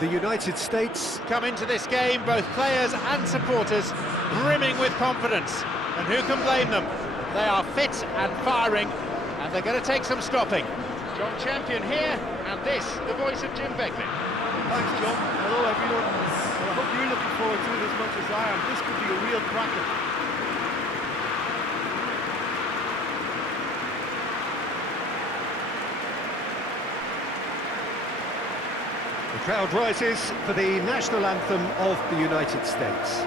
The United States come into this game, both players and supporters, brimming with confidence. And who can blame them? They are fit and firing, and they're going to take some stopping. John Champion here, and this, the voice of Jim Begley. Thanks, John. Hello, everyone. Well, I hope you're looking forward to it as much as I am. This could be a real cracker. The crowd rises for the national anthem of the United States.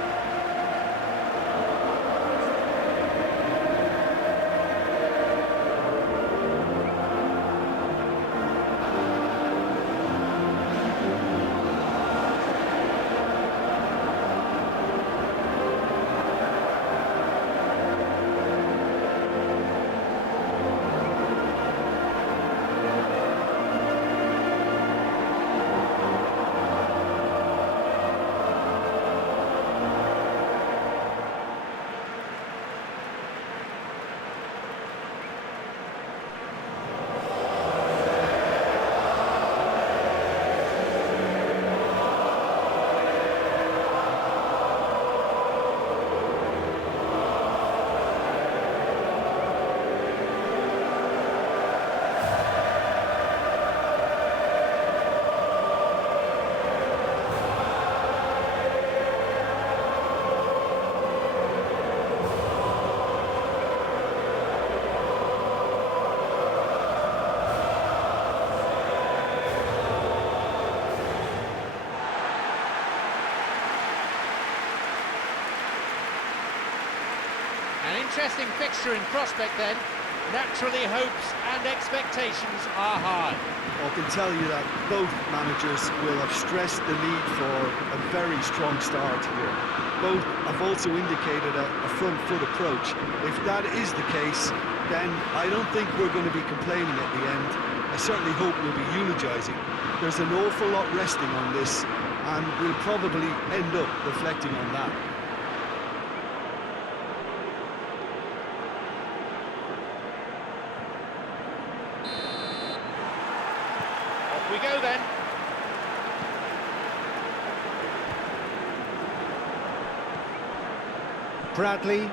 An interesting fixture in prospect then. Naturally, hopes and expectations are high. I can tell you that both managers will have stressed the need for a very strong start here. Both have also indicated a front foot approach. If that is the case, then I don't think we're going to be complaining at the end. I certainly hope we'll be eulogising. There's an awful lot resting on this, and we'll probably end up reflecting on that. We go then. Bradley.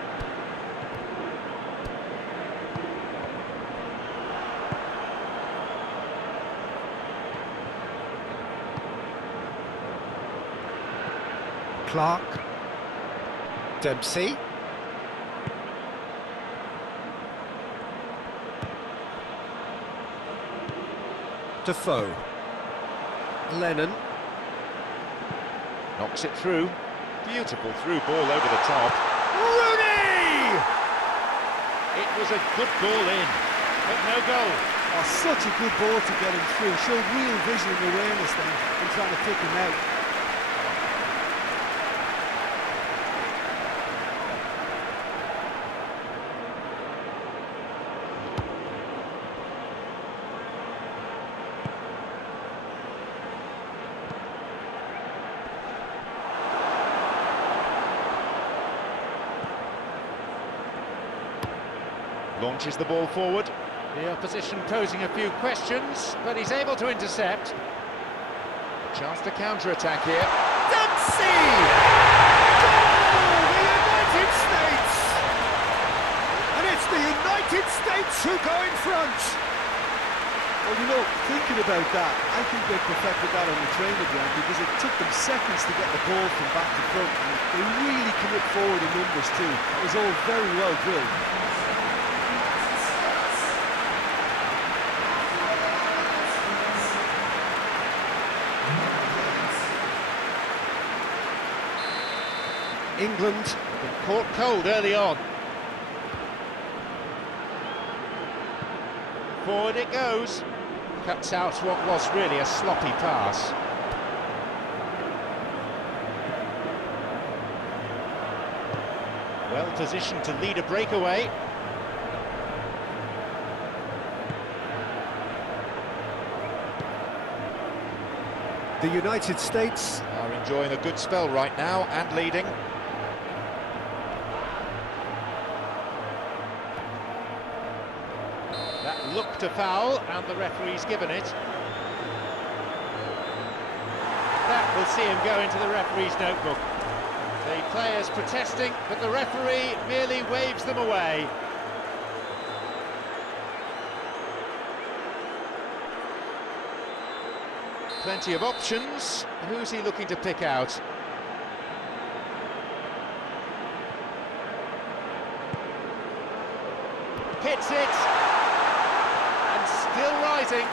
Clark. Dempsey. Defoe. Lennon. Knocks it through. Beautiful through ball over the top. Rooney! It was a good ball in, but no goal. Oh, such a good ball to get him through. Showed real vision and awareness then in trying to pick him out. Launches the ball forward. The opposition posing a few questions, but he's able to intercept. Chance to counter-attack here. Dempsey! Goal! The United States! And it's the United States who go in front. Well, you know, thinking about that, I think they perfected that on the training ground because it took them seconds to get the ball from back to front. And they really commit forward in numbers too. It was all very well drilled. England been caught cold early on. Forward it goes. Cuts out what was really a sloppy pass. Well positioned to lead a breakaway. The United States are enjoying a good spell right now and leading. That looked a foul, and the referee's given it. We'll see him go into the referee's notebook. The players protesting, but the referee merely waves them away. Plenty of options. Who's he looking to pick out? Hits it, and still rising.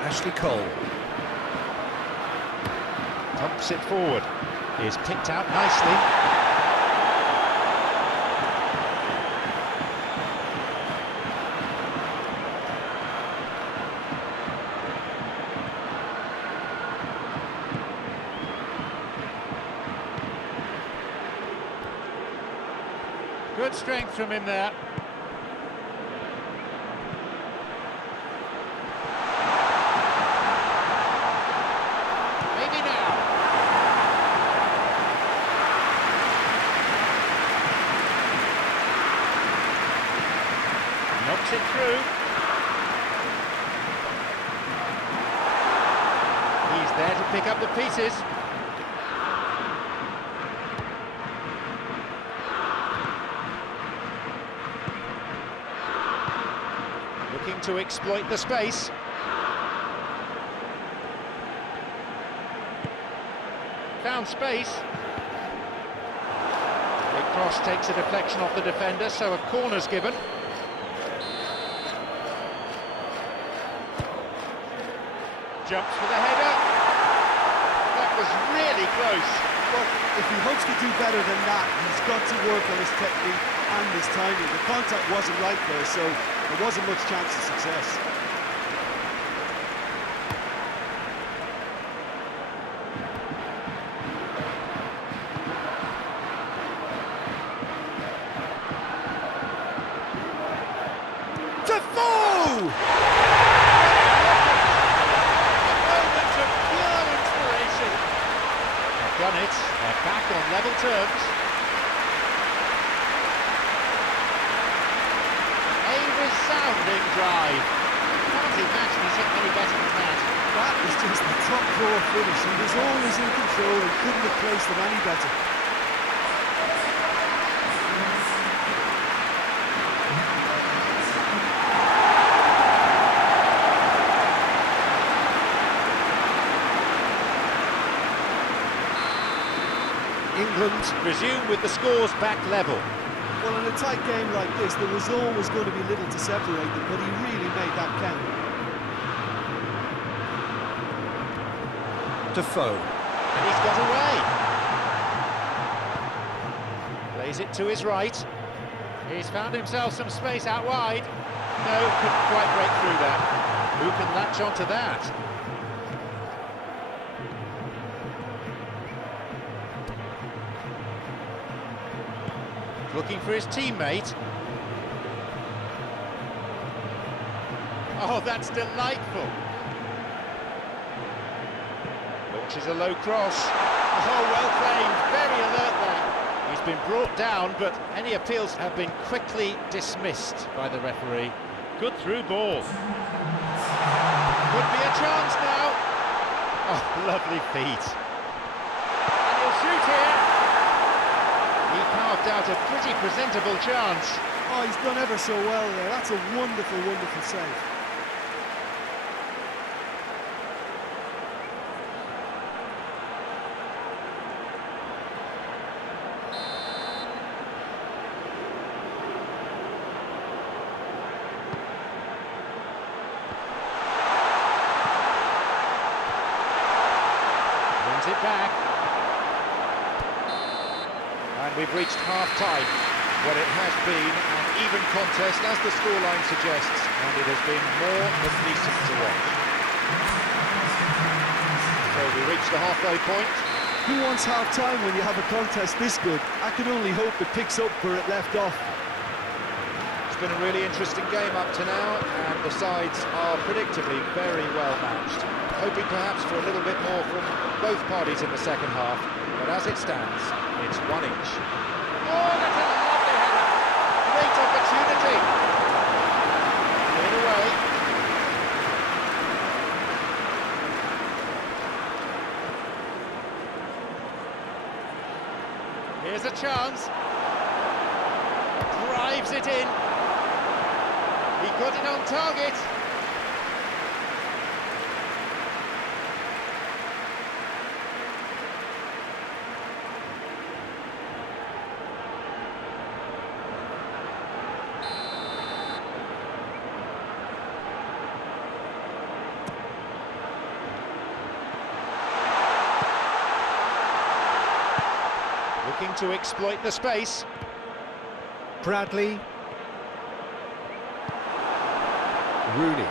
Ashley Cole Pumps it forward. Is picked out nicely. Good strength from him there. Maybe now. Knocks it through. He's there to pick up the pieces. Looking to exploit the space. Found space. The cross takes a deflection off the defender, so a corner's given. Jumps for the header. That was really close. Well, if he hopes to do better than that, he's got to work on his technique and his timing. The contact wasn't right there, so there wasn't much chance of success. Defoe! Moment of pure inspiration. They've done it. They're back on level terms. Resounding drive. Can't imagine he's hit any better than that. That is just the top drawer finish. He was always in control and couldn't have placed them any better. England resume with the scores back level. Well, in a tight game like this, there was always going to be little to separate them, but he really made that count. Defoe. And he's got away. Plays it to his right. He's found himself some space out wide. No, couldn't quite break through that. Who can latch onto that? Looking for his teammate. Oh, that's delightful. Launches a low cross. Oh, well played. Very alert there. He's been brought down, but any appeals have been quickly dismissed by the referee. Good through ball. Could be a chance now. Oh, lovely feet. And he'll shoot here. He carved out a pretty presentable chance. Oh, he's done ever so well there. That's a wonderful, wonderful save. Brings it back. And we've reached half-time. Well, it has been an even contest, as the scoreline suggests, and it has been more than decent to watch. So we reach the halfway point. Who wants half-time when you have a contest this good? I can only hope it picks up where it left off. It's been a really interesting game up to now, and the sides are predictably very well matched. hoping perhaps for a little bit more from both parties in the second half, but as it stands, it's 1 each. Oh, that's a lovely header! Great opportunity! Cleared away. Here's a chance. Drives it in. He got it on target. Looking to exploit the space. Bradley. Rooney.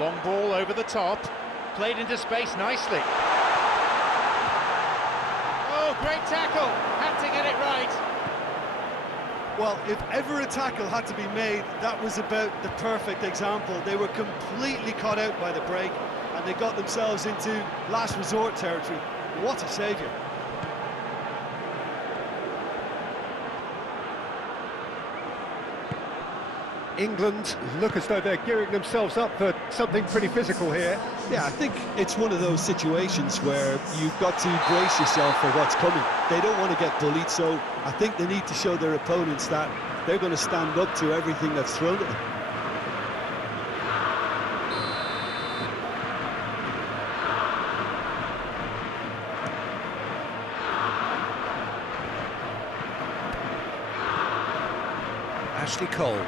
Long ball over the top. Played into space nicely. Oh, great tackle. Had to get it right. Well, if ever a tackle had to be made, that was about the perfect example. They were completely caught out by the break, and they got themselves into last resort territory. What a saviour. England look as though they're gearing themselves up for something pretty physical here. Yeah, I think it's one of those situations where you've got to brace yourself for what's coming. They don't want to get bullied, so I think they need to show their opponents that they're going to stand up to everything that's thrown at them. Ashley Cole.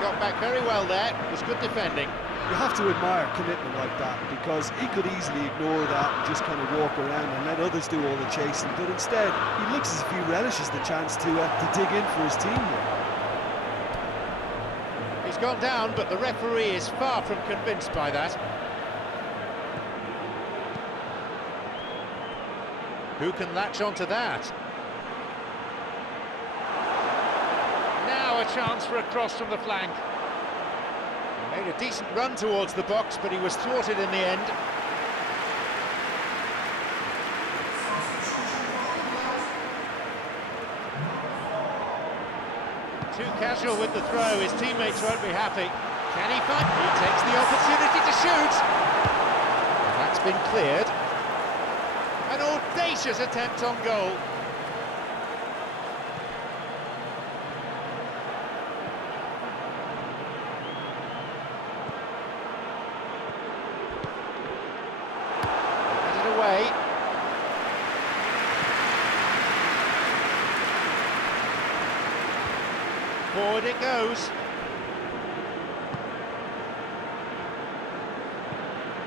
Got back very well there. It was good defending. You have to admire commitment like that, because he could easily ignore that and just kind of walk around and let others do all the chasing, but instead he looks as if he relishes the chance to dig in for his team here. He's gone down, but the referee is far from convinced by that. Who can latch onto that? Now a chance for a cross from the flank. He made a decent run towards the box, but he was thwarted in the end. Too casual with the throw, his teammates won't be happy. Can he find? He takes the opportunity to shoot. And that's been cleared. An audacious attempt on goal. Headed away. Forward it goes.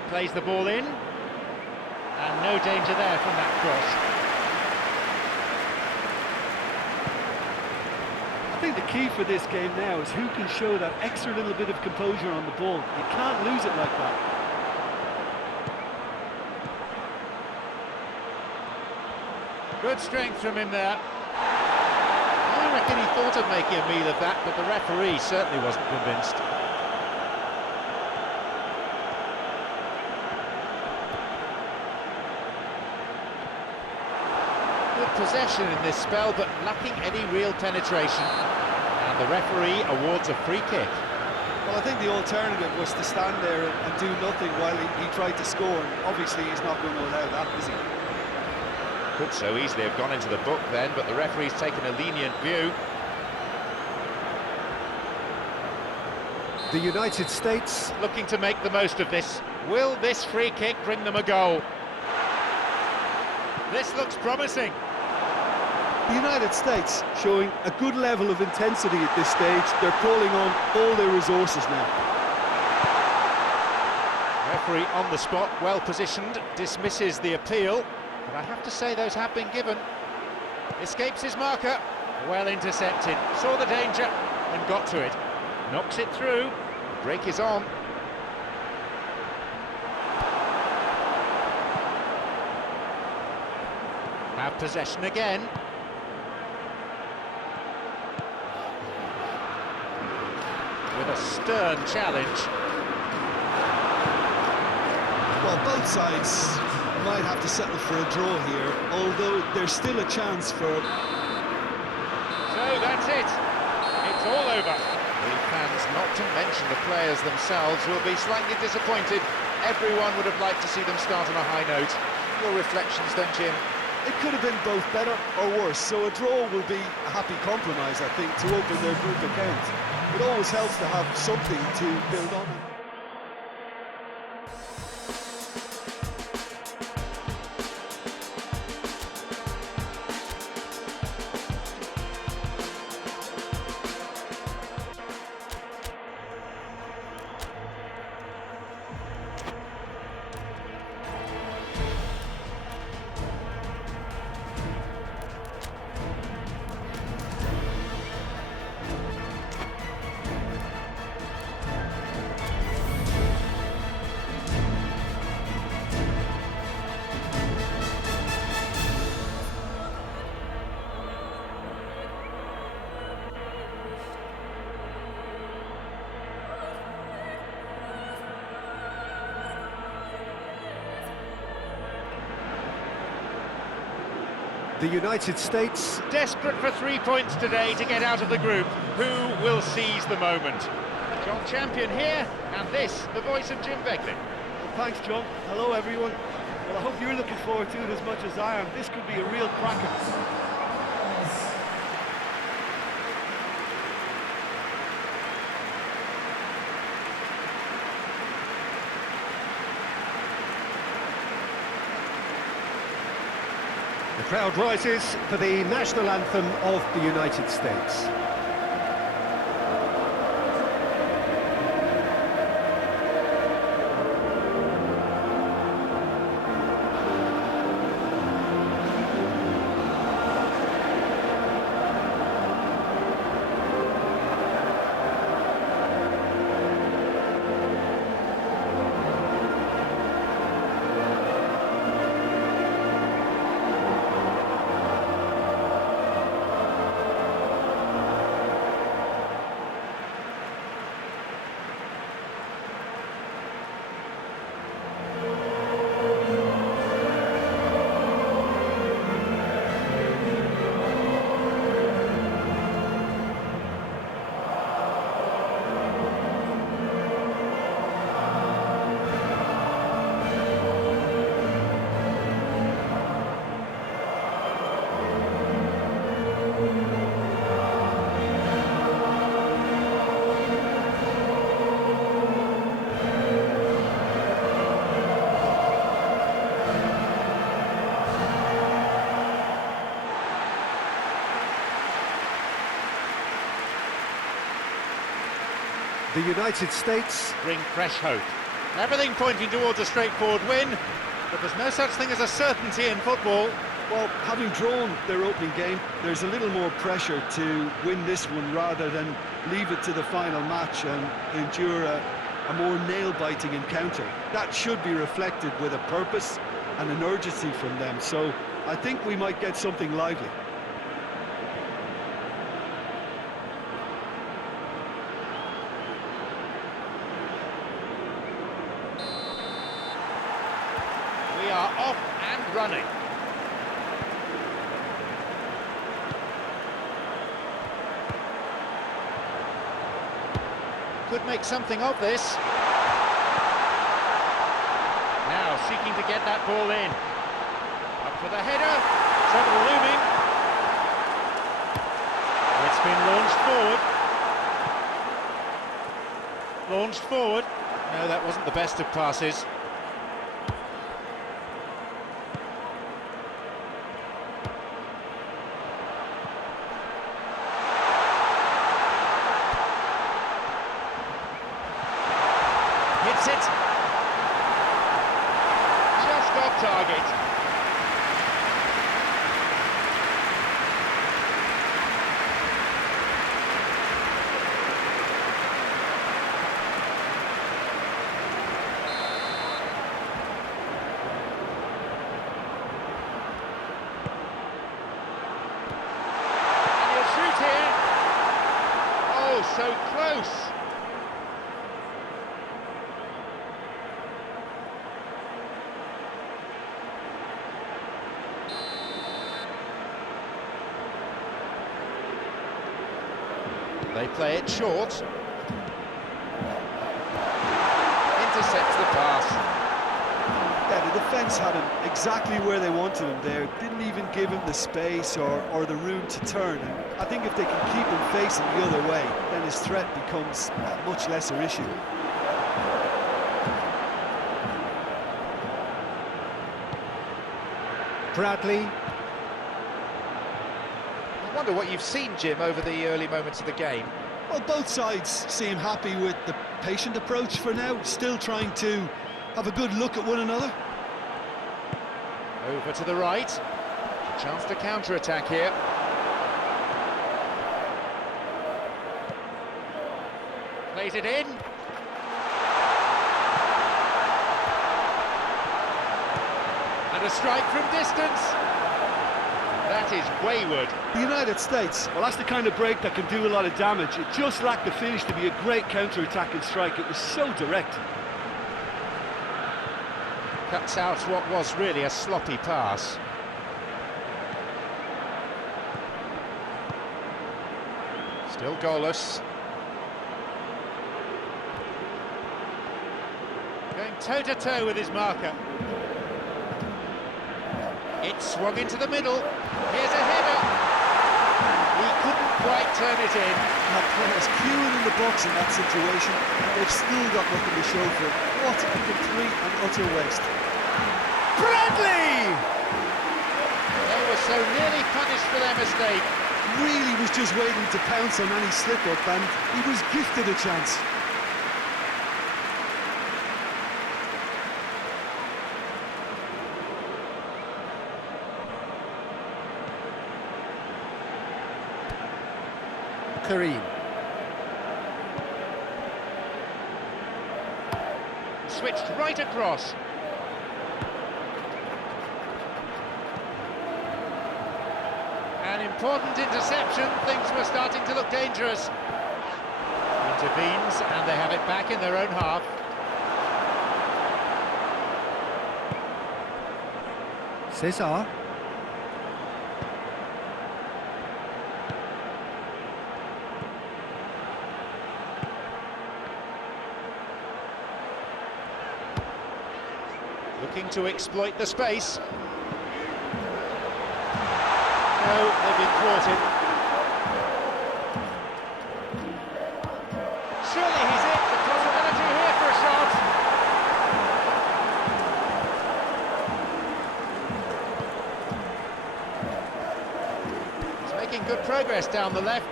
Plays the ball in. And no danger there from that cross. I think the key for this game now is who can show that extra little bit of composure on the ball. You can't lose it like that. Good strength from him there. I reckon he thought of making a meal of that, but the referee certainly wasn't convinced. Possession in this spell, but lacking any real penetration, and the referee awards a free kick. Well, I think the alternative was to stand there and do nothing while he tried to score, and obviously he's not going to allow that, is he? Could so easily have gone into the book then, but the referee's taken a lenient view. The United States looking to make the most of this. Will this free kick bring them a goal? This looks promising. The United States showing a good level of intensity at this stage. They're calling on all their resources now. Referee on the spot, well positioned, dismisses the appeal, but I have to say those have been given. Escapes his marker, well intercepted, saw the danger and got to it. Knocks it through, break is on. Have possession again. With a stern challenge. Well, both sides might have to settle for a draw here, although there's still a chance for... So that's it. It's all over. The fans, not to mention the players themselves, will be slightly disappointed. Everyone would have liked to see them start on a high note. Your reflections then, Jim? It could have been both better or worse, so a draw will be a happy compromise, I think, to open their group account. It always helps to have something to build on. The United States Desperate for 3 points today to get out of the group. Who will seize the moment? John Champion here, and this, the voice of Jim Begley. Thanks, John. Hello, everyone. Well, I hope you're looking forward to it as much as I am. This could be a real cracker. The crowd rises for the national anthem of the United States. The United States Bring fresh hope. Everything pointing towards a straightforward win, but there's no such thing as a certainty in football. Well, having drawn their opening game, there's a little more pressure to win this one rather than leave it to the final match and endure a more nail-biting encounter. That should be reflected with a purpose and an urgency from them, so I think we might get something lively. We are off and running. Could make something of this. Now seeking to get that ball in. Up for the header. Trouble looming. It's been launched forward. Launched forward. No, that wasn't the best of passes. Hits it. Just off target. And he'll shoot here. Oh, so close. They play it short. Intercepts the pass. Yeah, the defence had him exactly where they wanted him there. Didn't even give him the space or the room to turn. And I think if they can keep him facing the other way, then his threat becomes a much lesser issue. Bradley. I wonder what you've seen, Jim, over the early moments of the game. Well, both sides seem happy with the patient approach for now, still trying to have a good look at one another. Over to the right. Chance to counter-attack here. Plays it in. And a strike from distance. That is wayward. The United States, well, that's the kind of break that can do a lot of damage. It just lacked the finish to be a great counter-attacking strike. It was so direct. Cuts out what was really a sloppy pass. Still goalless. Going toe-to-toe with his marker. It swung into the middle. Here's a header. He couldn't quite turn it in. Now, players queuing in the box in that situation, and they've still got nothing to show for it. What a complete and utter waste. Bradley! They were so nearly punished for their mistake. Really was just waiting to pounce on any slip-up, and he was gifted a chance. Kareem. Switched right across. An important interception. Things were starting to look dangerous. Intervenes and they have it back in their own half. Cesar. Looking to exploit the space. No, they've been thwarted. Surely he's it. The possibility here for a shot. He's making good progress down the left.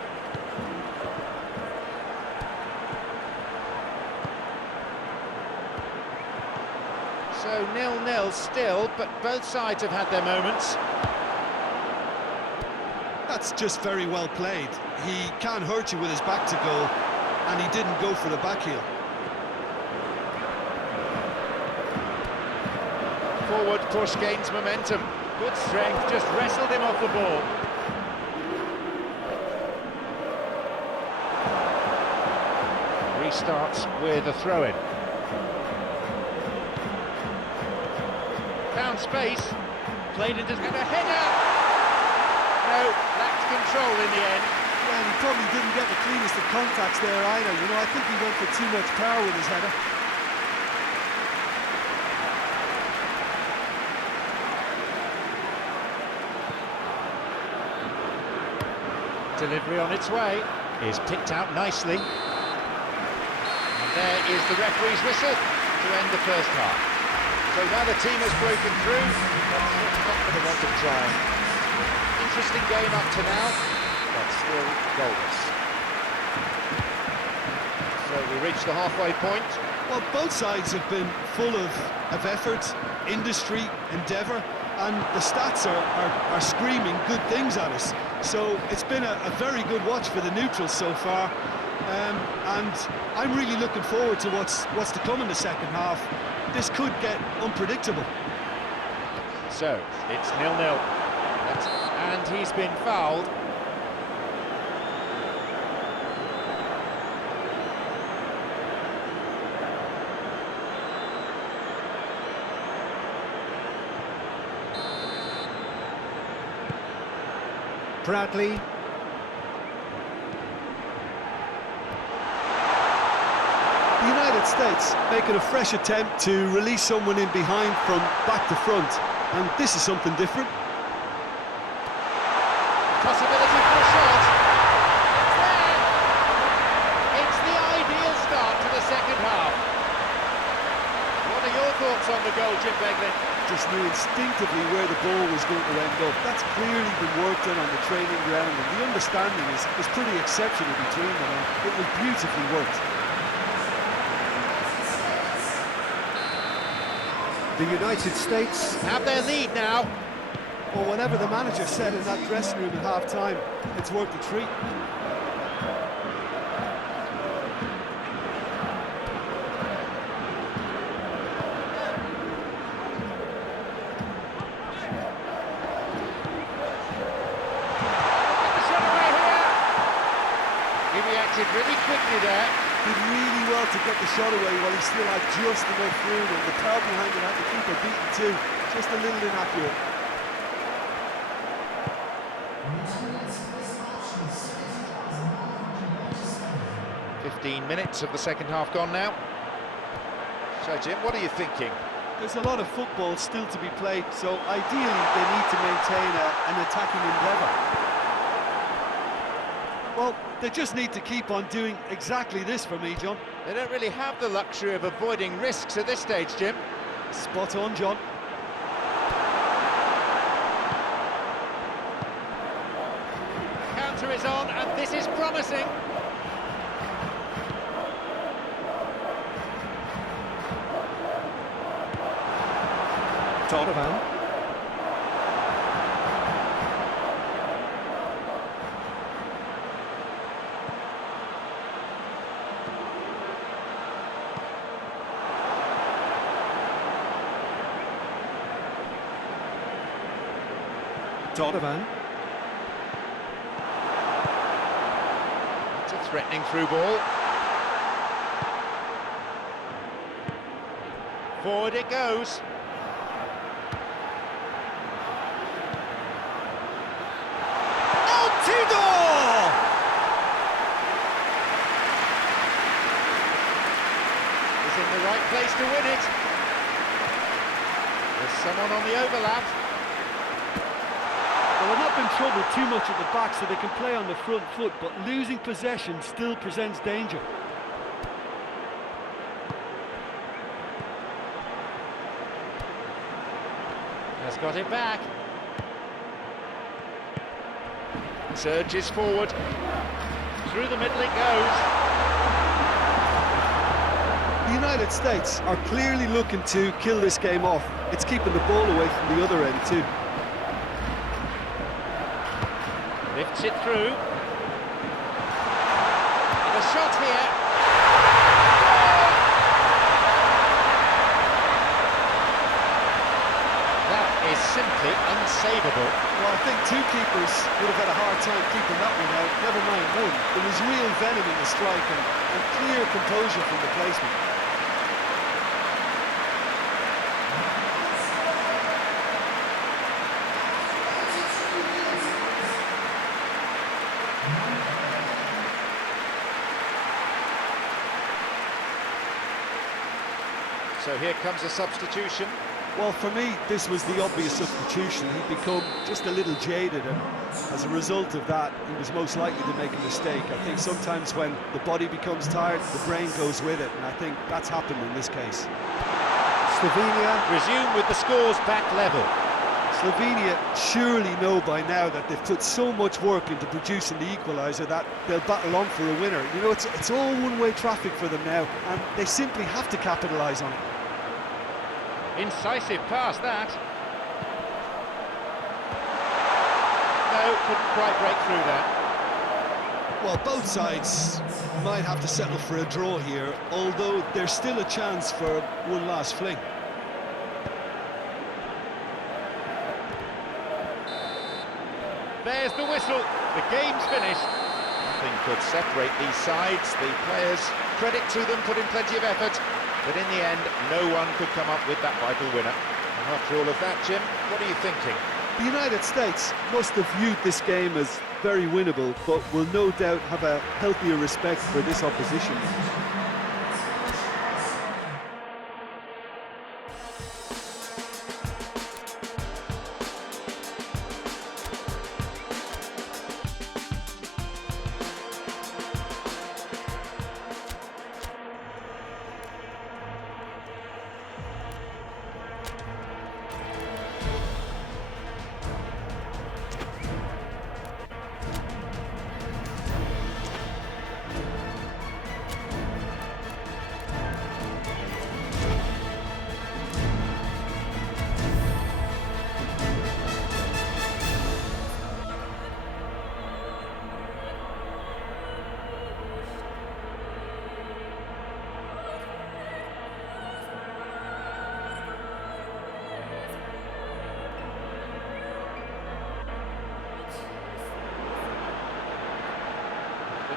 So 0-0 still, but both sides have had their moments. That's just very well played. He can't hurt you with his back to goal, and he didn't go for the back heel. Forward push gains momentum. Good strength, just wrestled him off the ball. Restarts with a throw-in. Found space, played into and a header. No, lacked control in the end. Well, he probably didn't get the cleanest of contacts there either. You know, I think he went for too much power with his header. Delivery on its way is picked out nicely. And there is the referee's whistle to end the first half. So now the team has broken through, but not for the want of trying. Interesting game up to now, but still goalless. So we reach the halfway point. Well, both sides have been full of effort, industry, endeavour, and the stats are screaming good things at us. So it's been a very good watch for the neutrals so far, and I'm really looking forward to what's to come in the second half. This could get unpredictable. So it's 0-0, and he's been fouled. Bradley. United States making a fresh attempt to release someone in behind from back to front, and this is something different. Possibility for a shot. There! It's the ideal start to the second half. What are your thoughts on the goal, Jim Beglin? Just knew instinctively where the ball was going to end up. That's clearly been worked on the training ground, and the understanding is pretty exceptional between them, and it was beautifully worked. The United States Have their lead now. Well, whatever the manager said in that dressing room at half-time, it's worth the treat. Really quickly there. Did really well to get the shot away while he still had just enough room, and the power behind it had the keeper beaten too. Just a little inaccurate. "15 minutes of the second half gone now." So, Jim, what are you thinking? There's a lot of football still to be played, so ideally they need to maintain an attacking endeavour. Well, they just need to keep on doing exactly this for me, John. They don't really have the luxury of avoiding risks at this stage, Jim. Spot on, John. Counter is on, and this is promising. Donovan. Donovan. It's a threatening through ball. Forward it goes. Altidore! Is in the right place to win it. There's someone on the overlap. Well, they've not been troubled too much at the back, so they can play on the front foot, but losing possession still presents danger. Has got it back. Surges forward. Through the middle it goes. The United States are clearly looking to kill this game off. It's keeping the ball away from the other end too. Lifts it through. And a shot here. That is simply unsavable. Well, I think two keepers would have had a hard time keeping that one out, never mind one. There was real venom in the strike and clear composure from the placement. So here comes a substitution. Well, for me, this was the obvious substitution. He'd become just a little jaded, and as a result of that, he was most likely to make a mistake. I think sometimes when the body becomes tired, the brain goes with it, and I think that's happened in this case. Slovenia Resume with the scores back level. Slovenia surely know by now that they've put so much work into producing the equaliser that they'll battle on for a winner. You know, it's all one-way traffic for them now, and they simply have to capitalise on it. Incisive pass, that. No, couldn't quite break through that. Well, both sides might have to settle for a draw here, although there's still a chance for one last fling. There's the whistle. The game's finished. Nothing could separate these sides. The players, credit to them, put in plenty of effort. But in the end, no one could come up with that vital winner. And after all of that, Jim, what are you thinking? The United States must have viewed this game as very winnable, but will no doubt have a healthier respect for this opposition.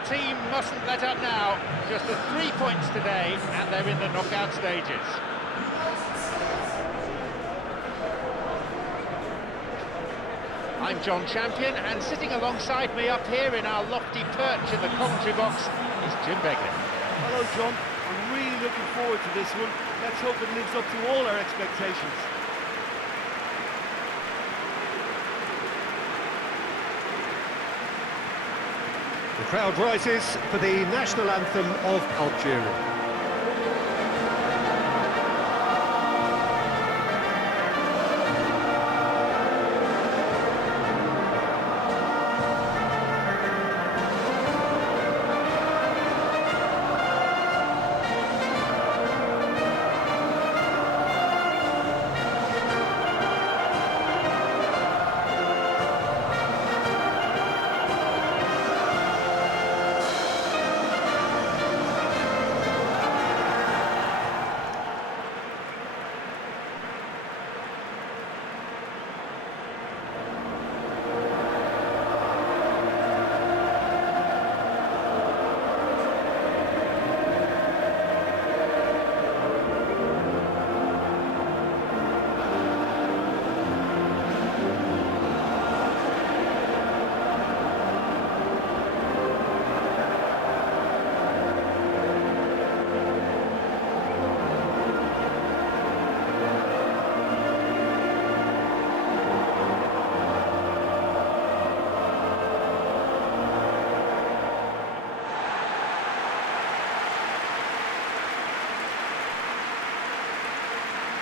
team mustn't let up now. Just the 3 points today, and they're in the knockout stages. I'm John Champion, and sitting alongside me up here in our lofty perch in the commentary box is Jim Begley. Hello, John. I'm really looking forward to this one. Let's hope it lives up to all our expectations. The crowd rises for the national anthem of Algeria.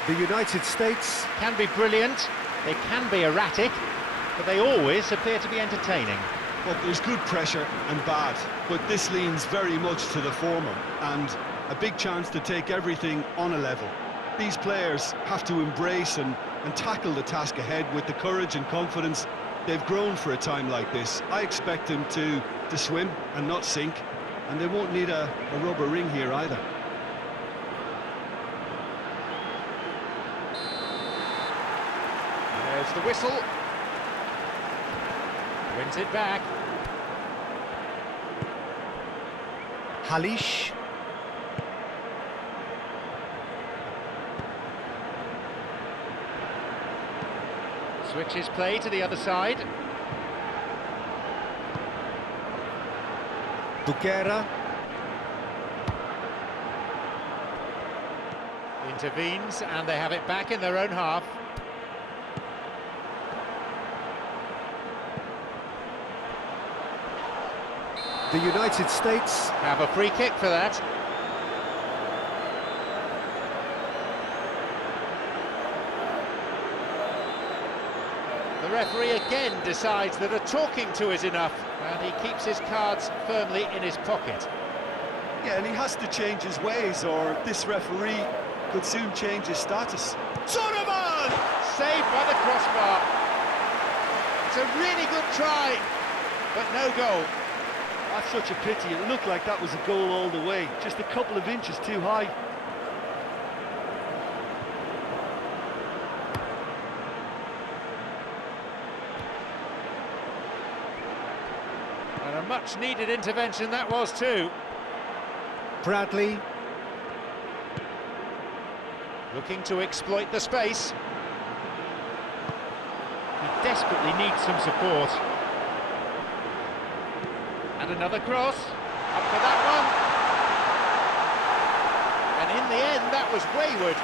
The United States Can be brilliant, they can be erratic, but they always appear to be entertaining. Well, there's good pressure and bad, but this leans very much to the former, and a big chance to take everything on a level. These players have to embrace and tackle the task ahead with the courage and confidence they've grown for a time like this. I expect them to swim and not sink, and they won't need a rubber ring here either. There's the whistle. Wins it back. Halish. Switches play to the other side. Duguera. Intervenes, and they have it back in their own half. The United States Have a free kick for that. The referee again decides that a talking to is enough, and he keeps his cards firmly in his pocket. Yeah, and he has to change his ways, or this referee could soon change his status. Donovan! Saved by the crossbar. It's a really good try, but no goal. That's such a pity. It looked like that was a goal all the way. Just a couple of inches too high. And a much-needed intervention that was too. Bradley. Looking to exploit the space. He desperately needs some support. And another cross, up for that one. And in the end, that was wayward.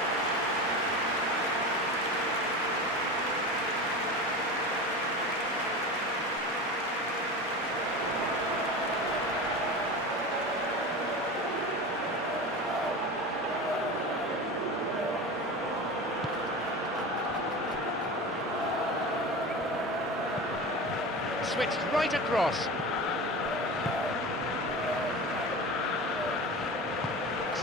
Switched right across.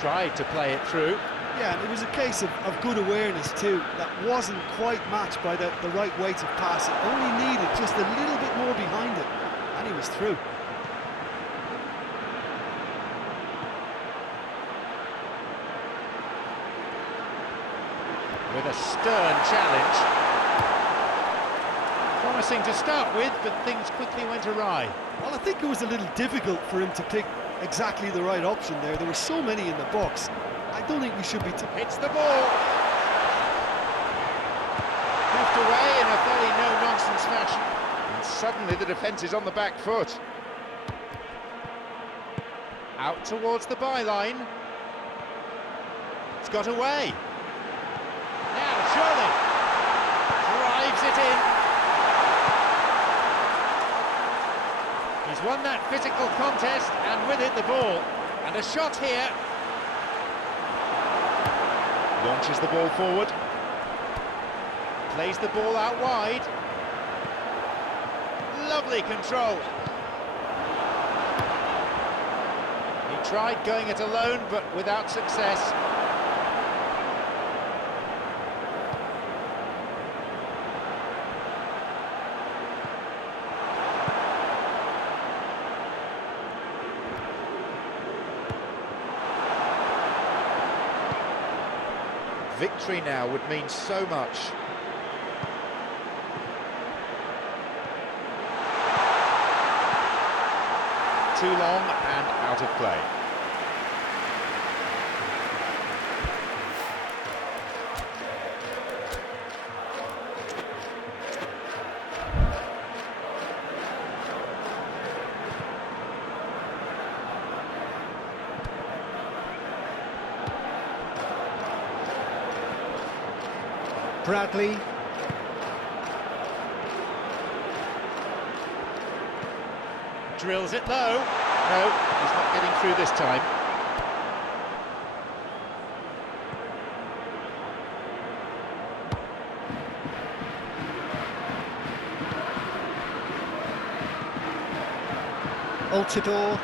Tried to play it through. Yeah, and it was a case of good awareness too. That wasn't quite matched by the right weight of pass. It only needed just a little bit more behind it, and he was through. With a stern challenge. Promising to start with, but things quickly went awry. Well, I think it was a little difficult for him to pick exactly the right option there. There were so many in the box. I don't think we should be... Hits the ball. Moved away in a fairly no-nonsense fashion. And suddenly the defence is on the back foot. Out towards the byline. It's got away. Now, surely. Drives it in. He's won that physical contest, and with it the ball. And a shot here. Launches the ball forward. Plays the ball out wide. Lovely control. He tried going it alone, but without success. Victory now would mean so much. Too long and out of play. Bradley. Drills it low. No, he's not getting through this time. Altidore.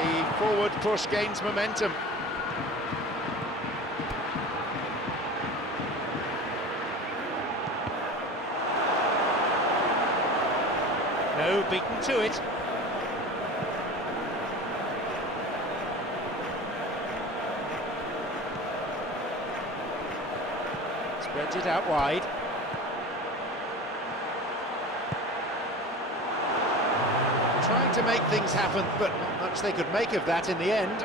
The forward push gains momentum. No, beaten to it. Spreads it out wide. Trying to make things happen, but not much they could make of that in the end.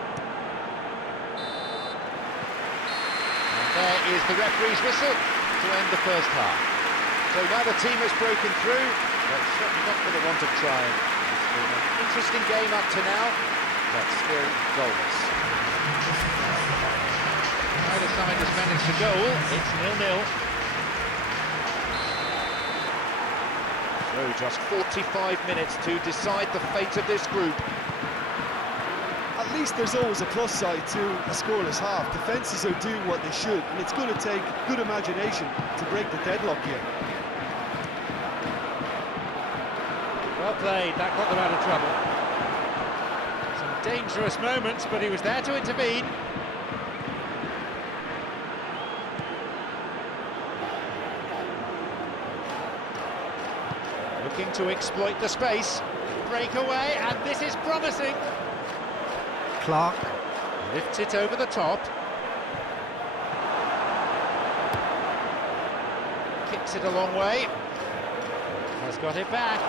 And there is the referee's whistle to end the first half. So now the team has broken through, but certainly not for the want of trying. It's been an interesting game up to now, but still goalless. Neither side has managed a goal. It's 0-0. So just 45 minutes to decide the fate of this group. At least there's always a plus side to a scoreless half. Defences are doing what they should, and it's going to take good imagination to break the deadlock here. Well played, that got them out of trouble. Some dangerous moments, but he was there to intervene. Looking to exploit the space. Breakaway, and this is promising. Clark. Lifts it over the top. Kicks it a long way. Has got it back.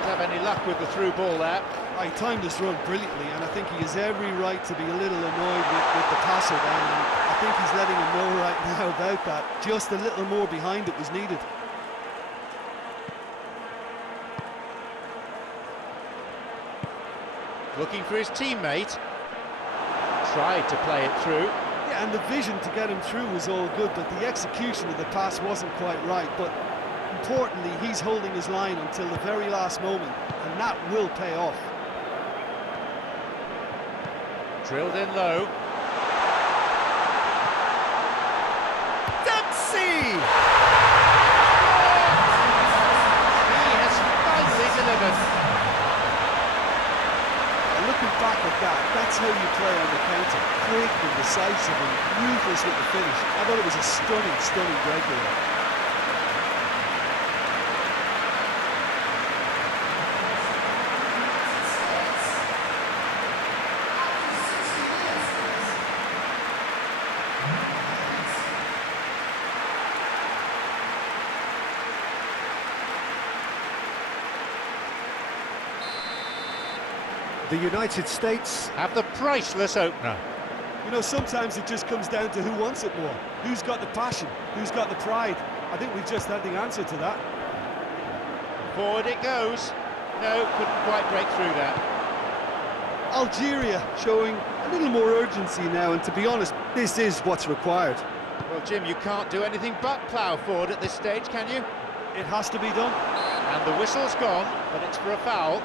Didn't have any luck with the through ball there. He timed his run brilliantly, and I think he has every right to be a little annoyed with the passer then, and I think he's letting him know right now about that. Just a little more behind it was needed. Looking for his teammate. Tried to play it through. Yeah, and the vision to get him through was all good, but the execution of the pass wasn't quite right. But importantly, he's holding his line until the very last moment, and that will pay off. Drilled in low. Dempsey! He has finally delivered. Looking back at that, that's how you play on the counter. Quick and decisive and ruthless with the finish. I thought it was a stunning, stunning breakaway. The United States have the priceless opener. You know, sometimes it just comes down to who wants it more. Who's got the passion? Who's got the pride? I think we've just had the answer to that. Forward it goes. No, couldn't quite break through that. Algeria showing a little more urgency now, and to be honest, this is what's required. Well, Jim, you can't do anything but plough forward at this stage, can you? It has to be done. And the whistle's gone, but it's for a foul.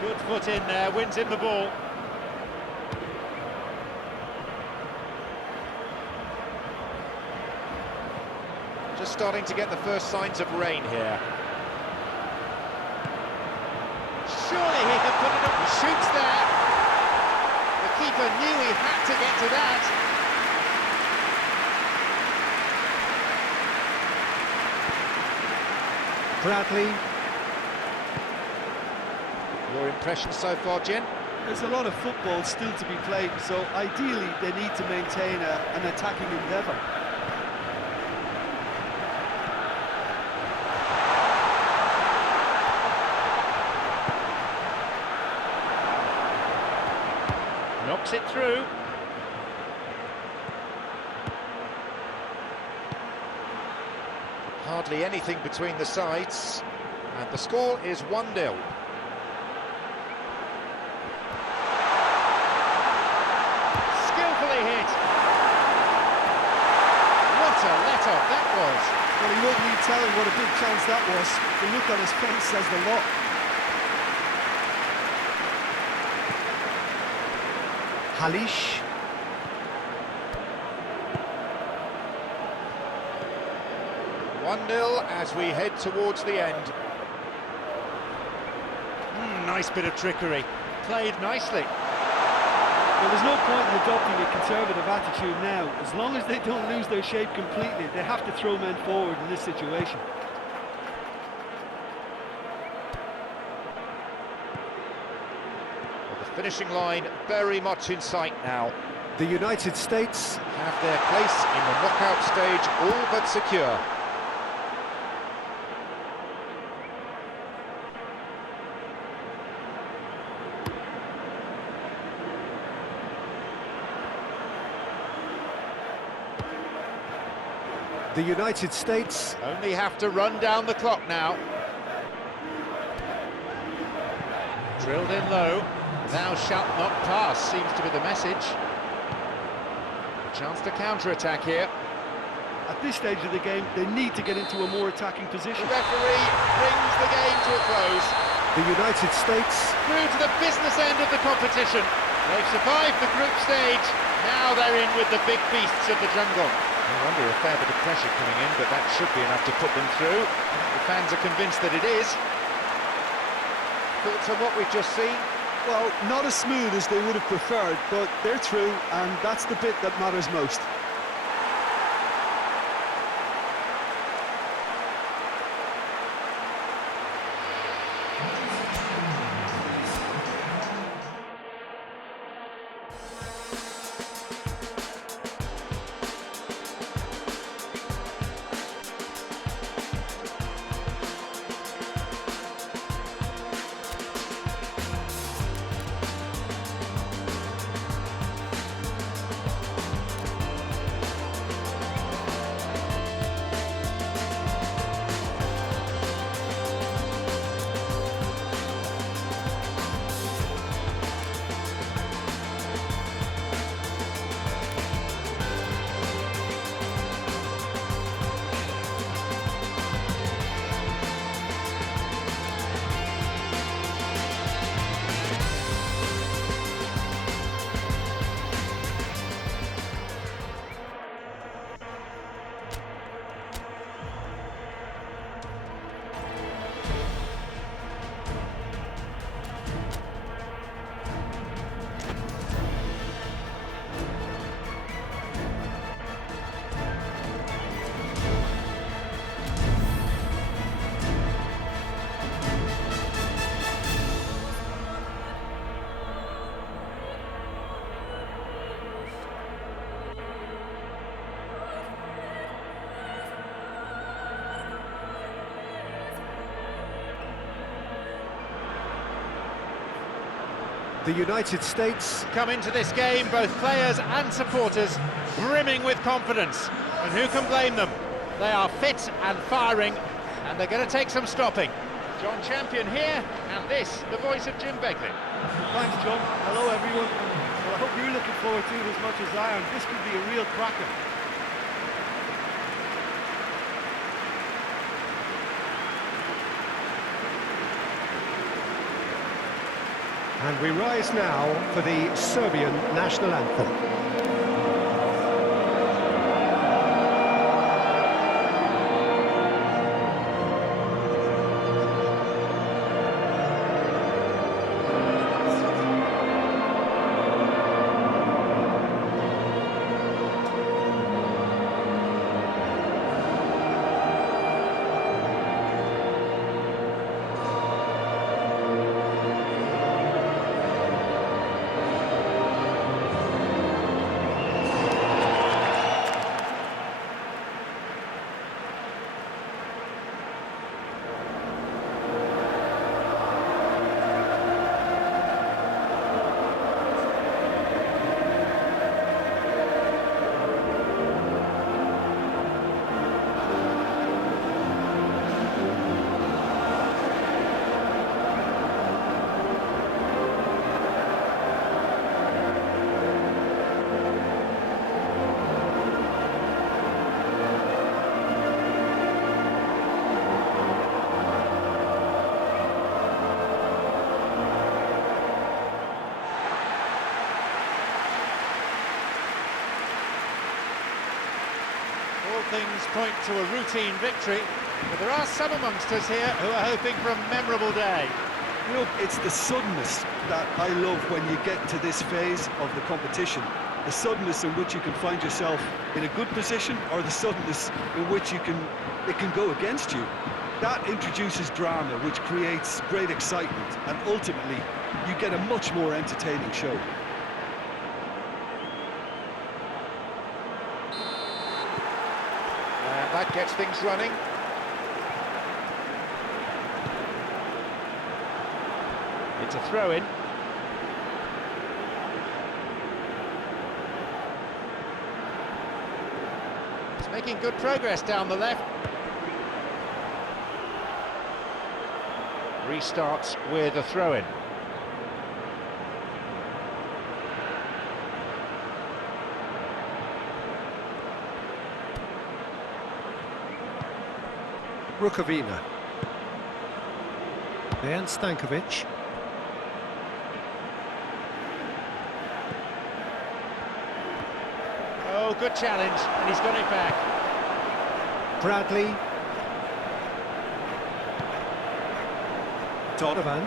Good foot in there, wins in the ball. Just starting to get the first signs of rain here. Surely he can put it up. He shoots there. The keeper knew he had to get to that. Bradley. Your impression so far, Jen? There's a lot of football still to be played, so ideally they need to maintain an attacking endeavour. Knocks it through. Hardly anything between the sides, and the score is 1-0. Skillfully hit. What a let-off that was. Well, he won't need telling what a big chance that was. The look on his face says the lot. Halish. As we head towards the end. Nice bit of trickery. Played nicely. Well, there's no point in adopting a conservative attitude now. As long as they don't lose their shape completely, they have to throw men forward in this situation. Well, the finishing line very much in sight now. The United States Have their place in the knockout stage all but secure. The United States Only have to run down the clock now. Drilled in low. Thou shalt not pass seems to be the message. Chance to counter-attack here. At this stage of the game, they need to get into a more attacking position. The referee brings the game to a close. the United States Through to the business end of the competition. They've survived the group stage. Now they're in with the big beasts of the jungle. I wonder a fair bit of pressure coming in, but that should be enough to put them through. The fans are convinced that it is. Thoughts on what we've just seen? Well, not as smooth as they would have preferred, but they're through, and that's the bit that matters most. The United States come into this game, both players and supporters, brimming with confidence. And who can blame them? They are fit and firing, and they're going to take some stopping. John Champion here, and this, the voice of Jim Beglin. Thanks, John. Hello, everyone. Well, I hope you're looking forward to it as much as I am. This could be a real cracker. and we rise now for the Serbian national anthem. Things point to a routine victory, but there are some amongst us here who are hoping for a memorable day. You know, it's the suddenness that I love when you get to this phase of the competition. The suddenness in which you can find yourself in a good position, or the suddenness in which it can go against you. That introduces drama, which creates great excitement, and ultimately you get a much more entertaining show. That gets things running. It's a throw-in. He's making good progress down the left. Restarts with a throw-in. Rukovina. And Stankovic. Oh, good challenge, and he's got it back. Bradley. Donovan.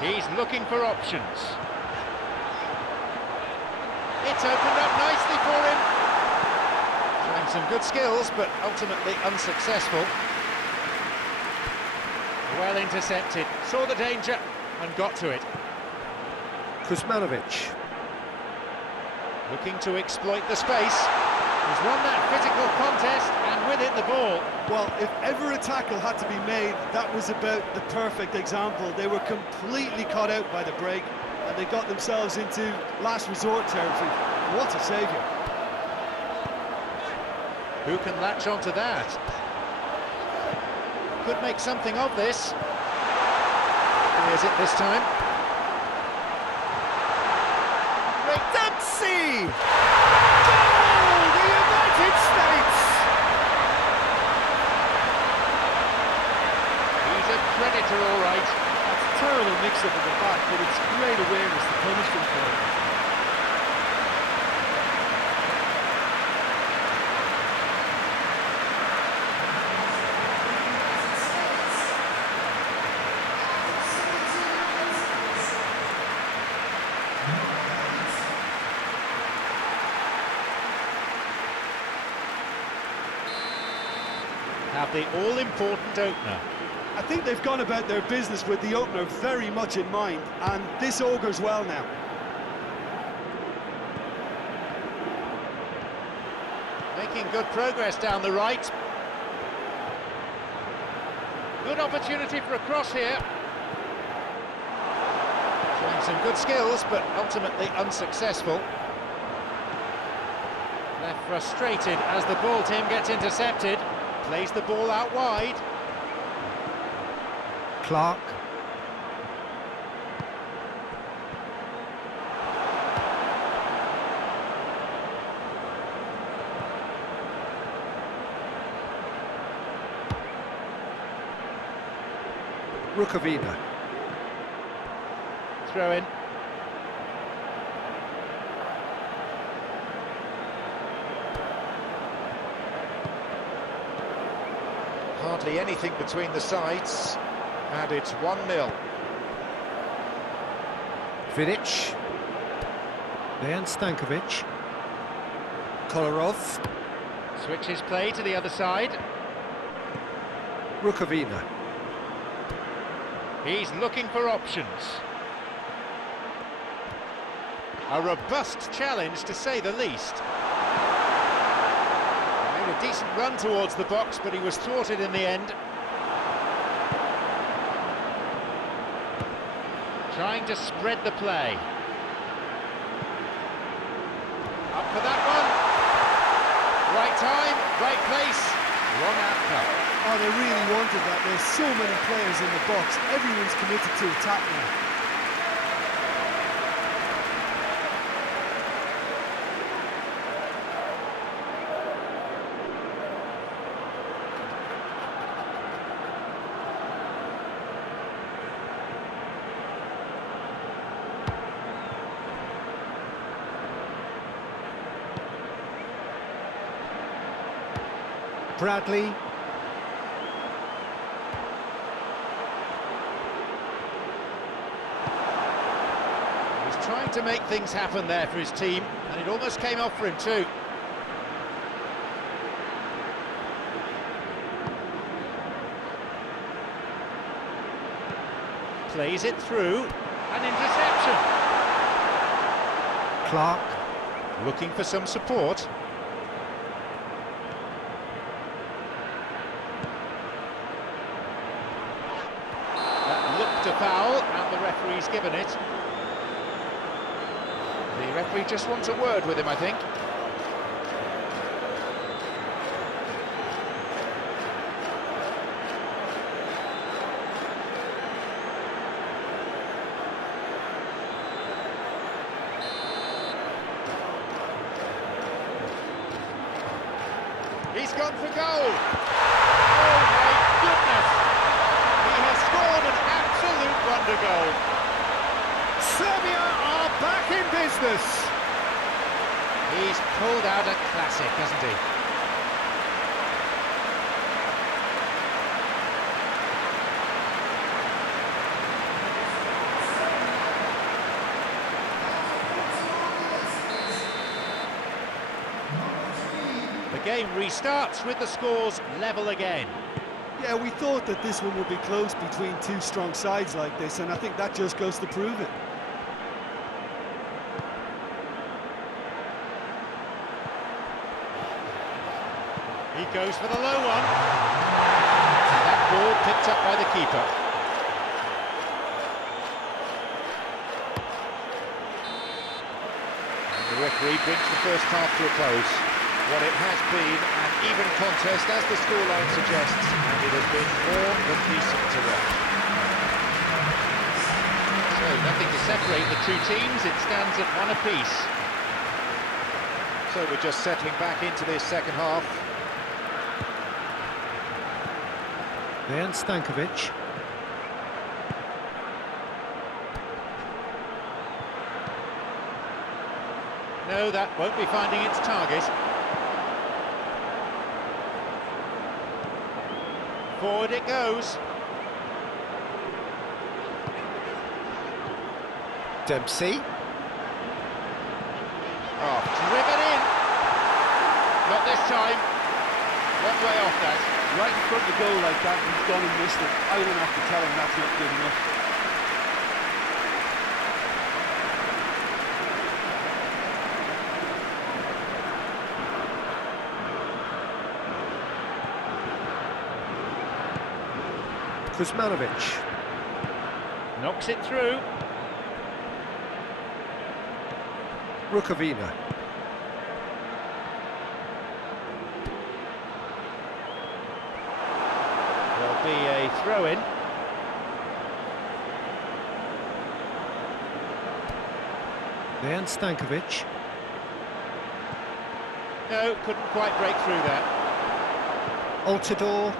He's looking for options. It's opened up nicely for him. Showing some good skills, but ultimately unsuccessful. Well intercepted, saw the danger and got to it. Kuzmanovic. Looking to exploit the space. He's won that physical contest, and with it the ball. Well, if ever a tackle had to be made, that was about the perfect example. They were completely caught out by the break, and they got themselves into last resort territory. What a saviour. Who can latch onto that? Could make something of this. Here's it this time. Clint Dempsey! Goal! The United States! He's a predator, all right. That's a terrible mix-up at the back, but it's great awareness to punish them for it. Have the all-important opener. I think they've gone about their business with the opener very much in mind, and this augurs well now. Making good progress down the right. Good opportunity for a cross here. Showing some good skills, but ultimately unsuccessful. Left frustrated as the ball team gets intercepted. Plays the ball out wide. Clark. Rukovina. Throw in. Hardly anything between the sides, and it's 1-0. Vidic. Dejan Stankovic. Kolarov. Switches play to the other side. Rukovina. He's looking for options. A robust challenge, to say the least. Made a decent run towards the box, but he was thwarted in the end. Trying to spread the play. Up for that one. Right time, right place, wrong outcome. Oh, they really wanted that. There's so many players in the box. Everyone's committed to attack now. Bradley. Trying to make things happen there for his team, and it almost came off for him too. Plays it through, an interception. Clark. Looking for some support. That looked a foul, and the referee's given it. The referee just wants a word with him, I think. He's gone for goal! Oh my goodness! He has scored an absolute wonder goal. Serbia are back in business. He's pulled out a classic, hasn't he? The game restarts with the scores level again. Yeah, we thought that this one would be close between two strong sides like this, and I think that just goes to prove it. He goes for the low one. That ball picked up by the keeper. And the referee brings the first half to a close. What it has been an even contest, as the scoreline suggests, and it has been more than decent to watch. So nothing to separate the two teams, it stands at one apiece. So we're just settling back into this second half. Dejan Stankovic. No, that won't be finding its target. Forward it goes. Dempsey. Oh, driven in. Not this time. One way off that. Right in front of the goal like that, he's gone and missed it. I wouldn't have to tell him that's not good enough. Kuzmanovic. Knocks it through. Vuvuzelas. There'll be a throw-in. Dejan Stankovic. No, couldn't quite break through there. Altidore.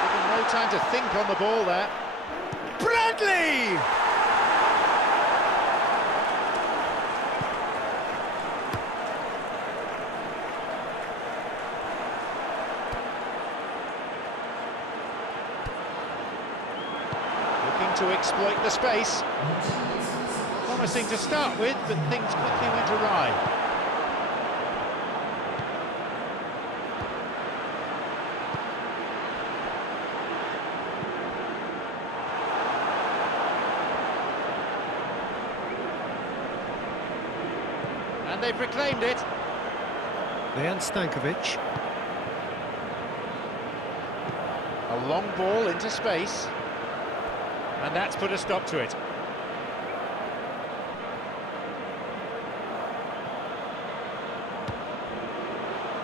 Given no time to think on the ball there. Bradley! Looking to exploit the space. Promising to start with, but things quickly went awry. And they've reclaimed it. Dejan Stankovic. A long ball into space. And that's put a stop to it.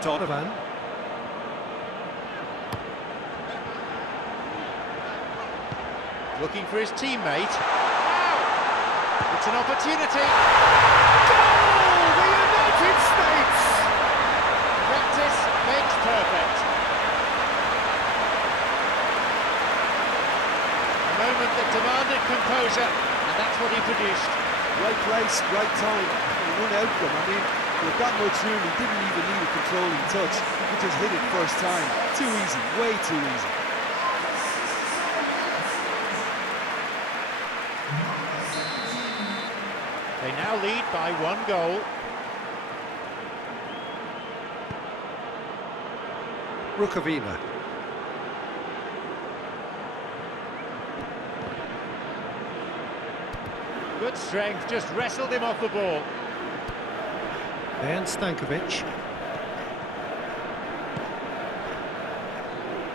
Donovan. Looking for his teammate. Now! It's an opportunity. Goal! The United States! Practice makes perfect. A moment that demanded composure, and that's what he produced. Right place, right time, and one outcome. I mean, with that much room, he didn't even need a controlling touch. He could just hit it first time. Too easy, way too easy. They now lead by 1 goal. Vuvuzelas. Good strength, just wrestled him off the ball. Dejan Stankovic.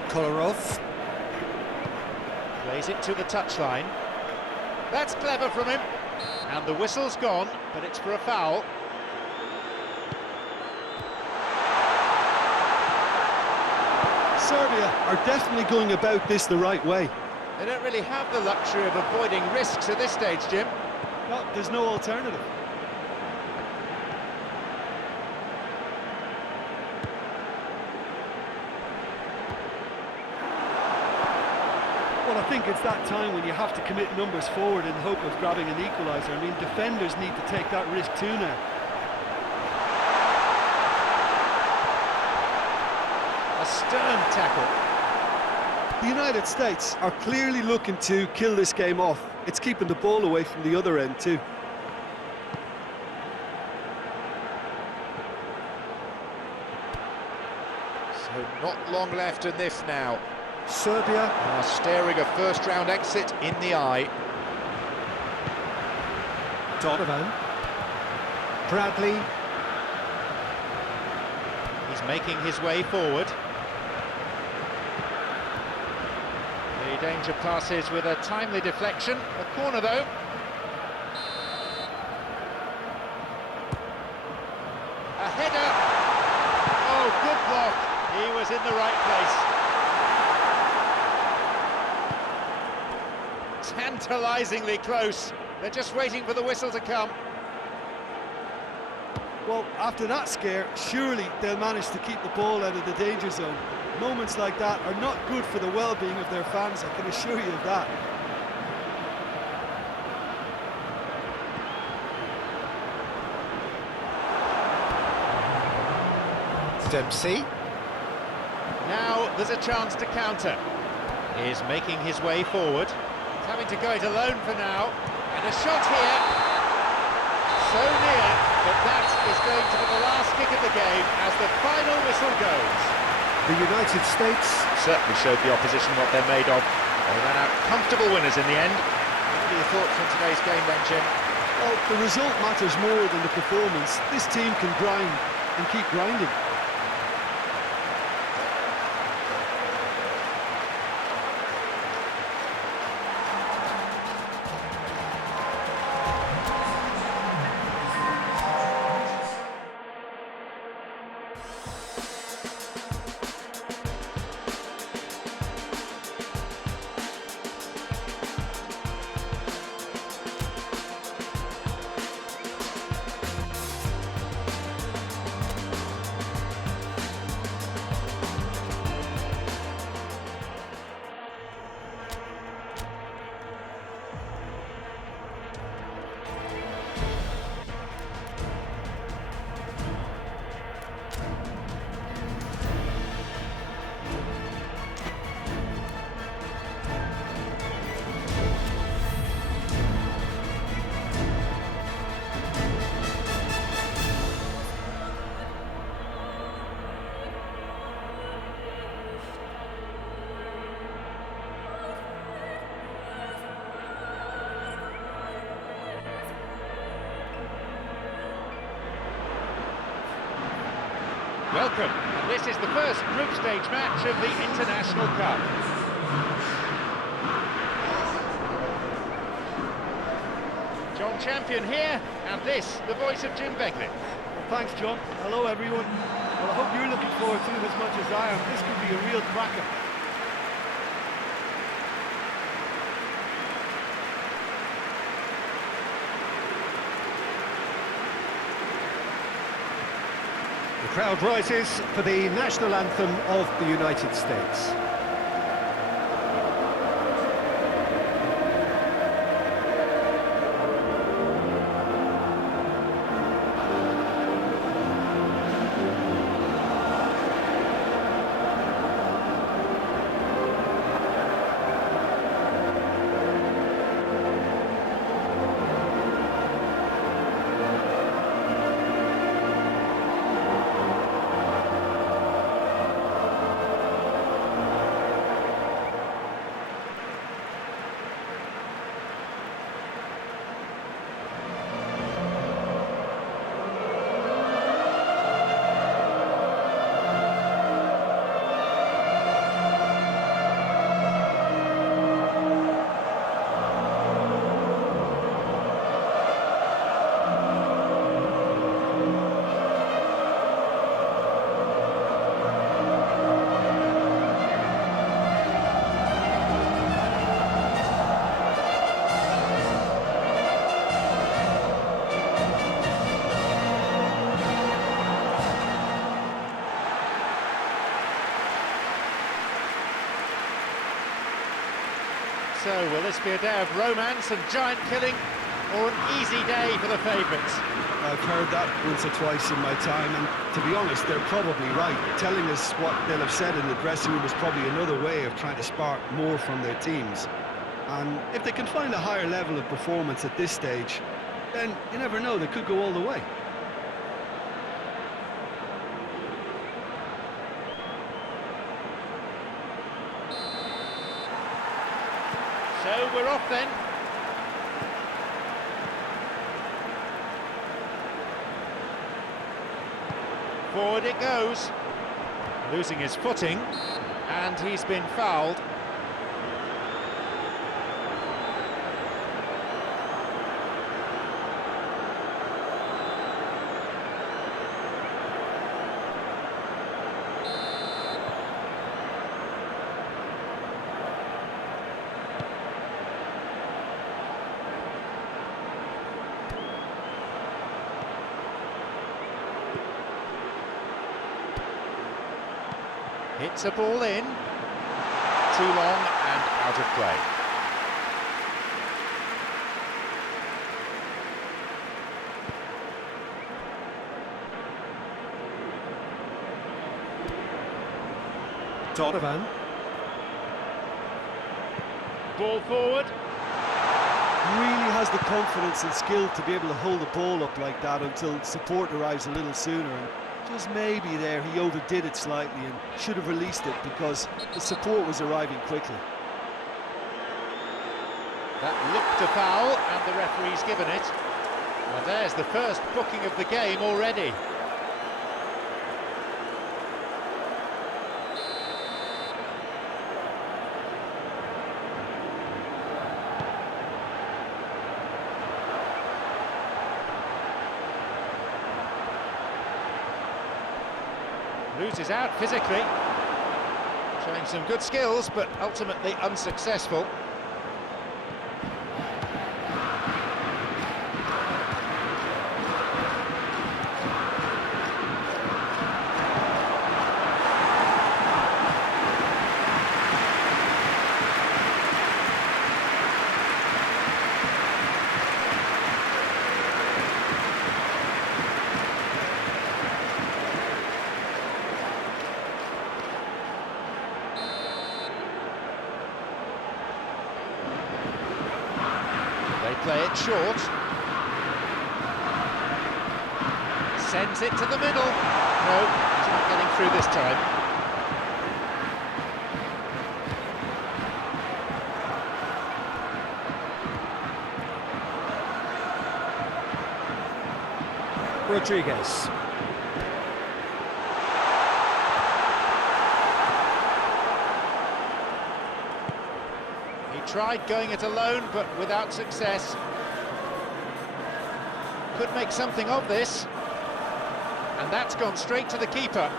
Kolarov. Plays it to the touchline. That's clever from him. And the whistle's gone, but it's for a foul. Serbia are definitely going about this the right way. They don't really have the luxury of avoiding risks at this stage, Jim. No, there's no alternative. Well, I think it's that time when you have to commit numbers forward in the hope of grabbing an equaliser. I mean, defenders need to take that risk too now. A stern tackle. The United States are clearly looking to kill this game off. It's keeping the ball away from the other end too. So not long left in this now. Serbia. Are staring a first-round exit in the eye. Donovan. Bradley. He's making his way forward. The danger passes with a timely deflection. A corner though. A header. Oh, good block. He was in the right place. Tantalisingly close. They're just waiting for the whistle to come. Well, after that scare, surely they'll manage to keep the ball out of the danger zone. Moments like that are not good for the well-being of their fans, I can assure you of that. Dempsey. Now there's a chance to counter. He's making his way forward. He's having to go it alone for now. And a shot here. So near, but that is going to be the last kick of the game as the final whistle goes. The United States. Certainly showed the opposition what they're made of. They ran out comfortable winners in the end. What are your thoughts on today's game then, Jim? Well, the result matters more than the performance. This team can grind and keep grinding. Welcome. This is the first group stage match of the International Cup. John Champion here, and this, the voice of Jim Begley. Thanks, John. Hello, everyone. Well, I hope you're looking forward to it as much as I am. This could be a real cracker. The crowd rises for the national anthem of the United States. So, will this be a day of romance and giant killing, or an easy day for the favourites? I've heard that once or twice in my time, and to be honest, they're probably right. Telling us what they'll have said in the dressing room is probably another way of trying to spark more from their teams. And if they can find a higher level of performance at this stage, then you never know, they could go all the way. So, we're off then. Forward it goes. Losing his footing, and he's been fouled. Hits a ball in, too long and out of play. Donovan. Ball forward. Really has the confidence and skill to be able to hold the ball up like that until support arrives a little sooner. And just maybe there he overdid it slightly and should have released it because the support was arriving quickly. That looked a foul, and the referee's given it. And there's the first booking of the game already. Loses out physically, showing some good skills, but ultimately unsuccessful. Play it short. Sends it to the middle. No, he's not getting through this time. Rodriguez. tried going it alone, but without success. Could make something of this. And that's gone straight to the keeper.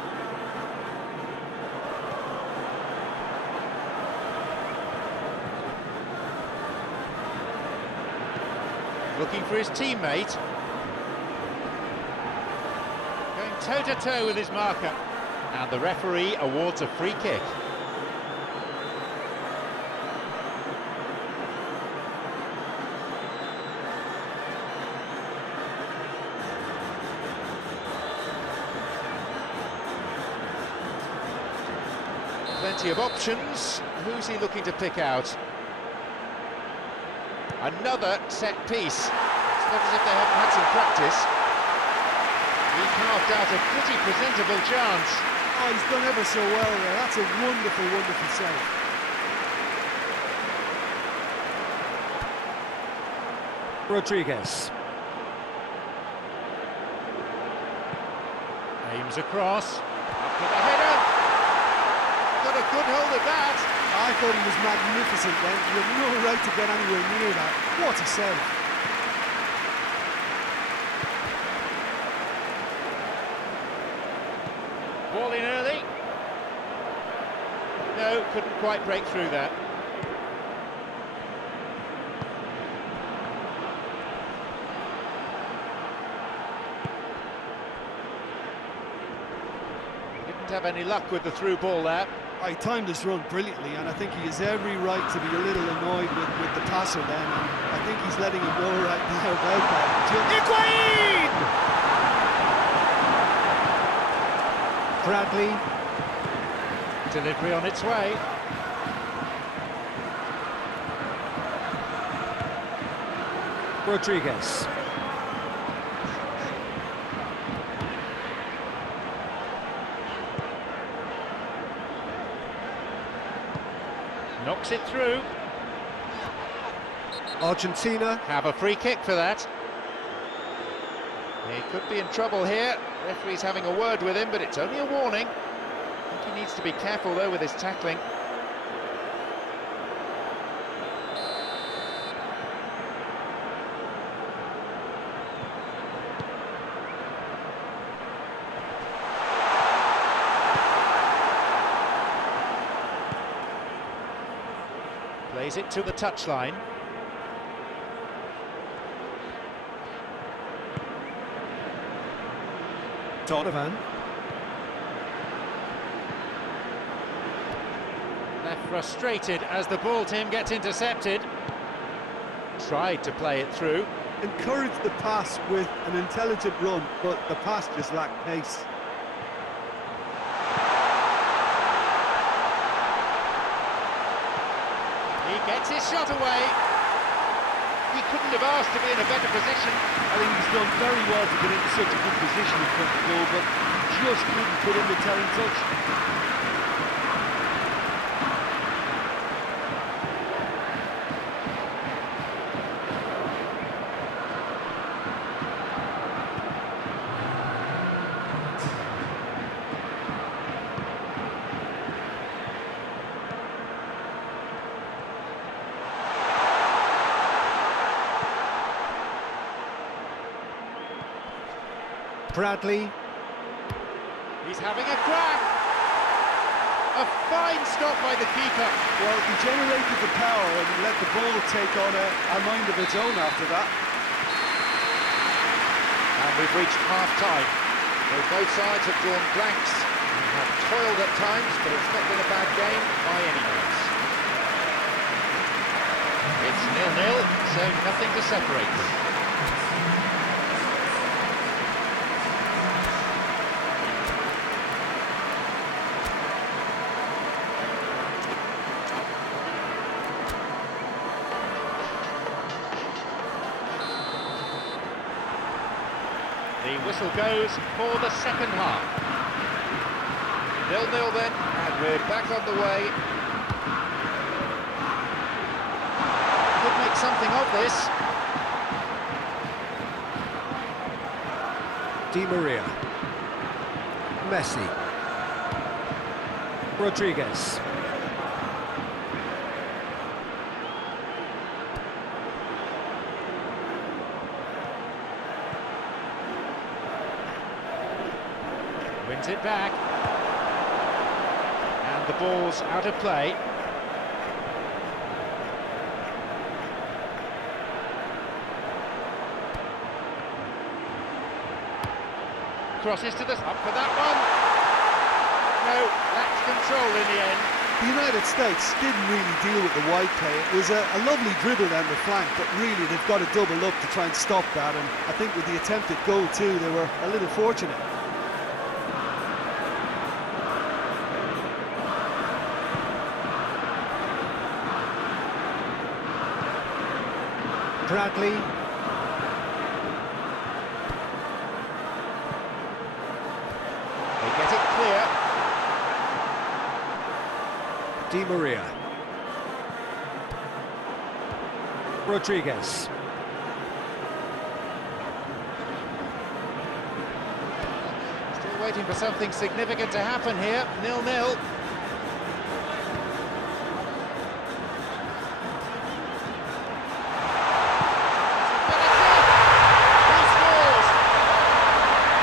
Looking for his teammate. Going toe-to-toe with his marker. And the referee awards a free kick. Plenty of options. Who's he looking to pick out? Another set piece. It's not as if they haven't had some practice. He carved out a pretty presentable chance. Oh, he's done ever so well there. That's a wonderful, wonderful save. Rodriguez. Aims across. Up with a header. Got a good hold of that. I thought he was magnificent then. You have no right to get anywhere near that. What a save. Ball in early. No, couldn't quite break through that. Didn't have any luck with the through ball there. He timed his run brilliantly, and I think he has every right to be a little annoyed with the passer then, and I think he's letting him know right now about that. Bradley. Delivery on its way. Rodriguez. Knocks it through. Argentina. Have a free kick for that. He could be in trouble here. Referee's having a word with him, but it's only a warning. I think he needs to be careful though with his tackling. Plays it to the touchline. Donovan. Left frustrated as the ball team gets intercepted. Tried to play it through. Encouraged the pass with an intelligent run, but the pass just lacked pace. He gets his shot away. He couldn't have asked to be in a better position. I think he's done very well to get into such a good position in front of the goal, but just couldn't put in the telling touch. Bradley. He's having a crack. A fine stop by the keeper. Well, he generated the power and let the ball take on a mind of its own after that. And we've reached half-time. Well, both sides have drawn blanks and have toiled at times, but it's not been a bad game by any means. It's 0-0, so nothing to separate them. The whistle goes for the second half. 0-0 then, and we're back on the way. Could make something of this. Di Maria. Messi. Rodriguez. Wins it back. And the ball's out of play. Crosses to the up for that one. No, that's control in the end. The United States didn't really deal with the wide play. It was a lovely dribble down the flank, but really they've got to double up to try and stop that, and I think with the attempted goal too, they were a little fortunate. Bradley. They get it clear. Di Maria. Rodriguez. Still waiting for something significant to happen here. 0-0. He scores!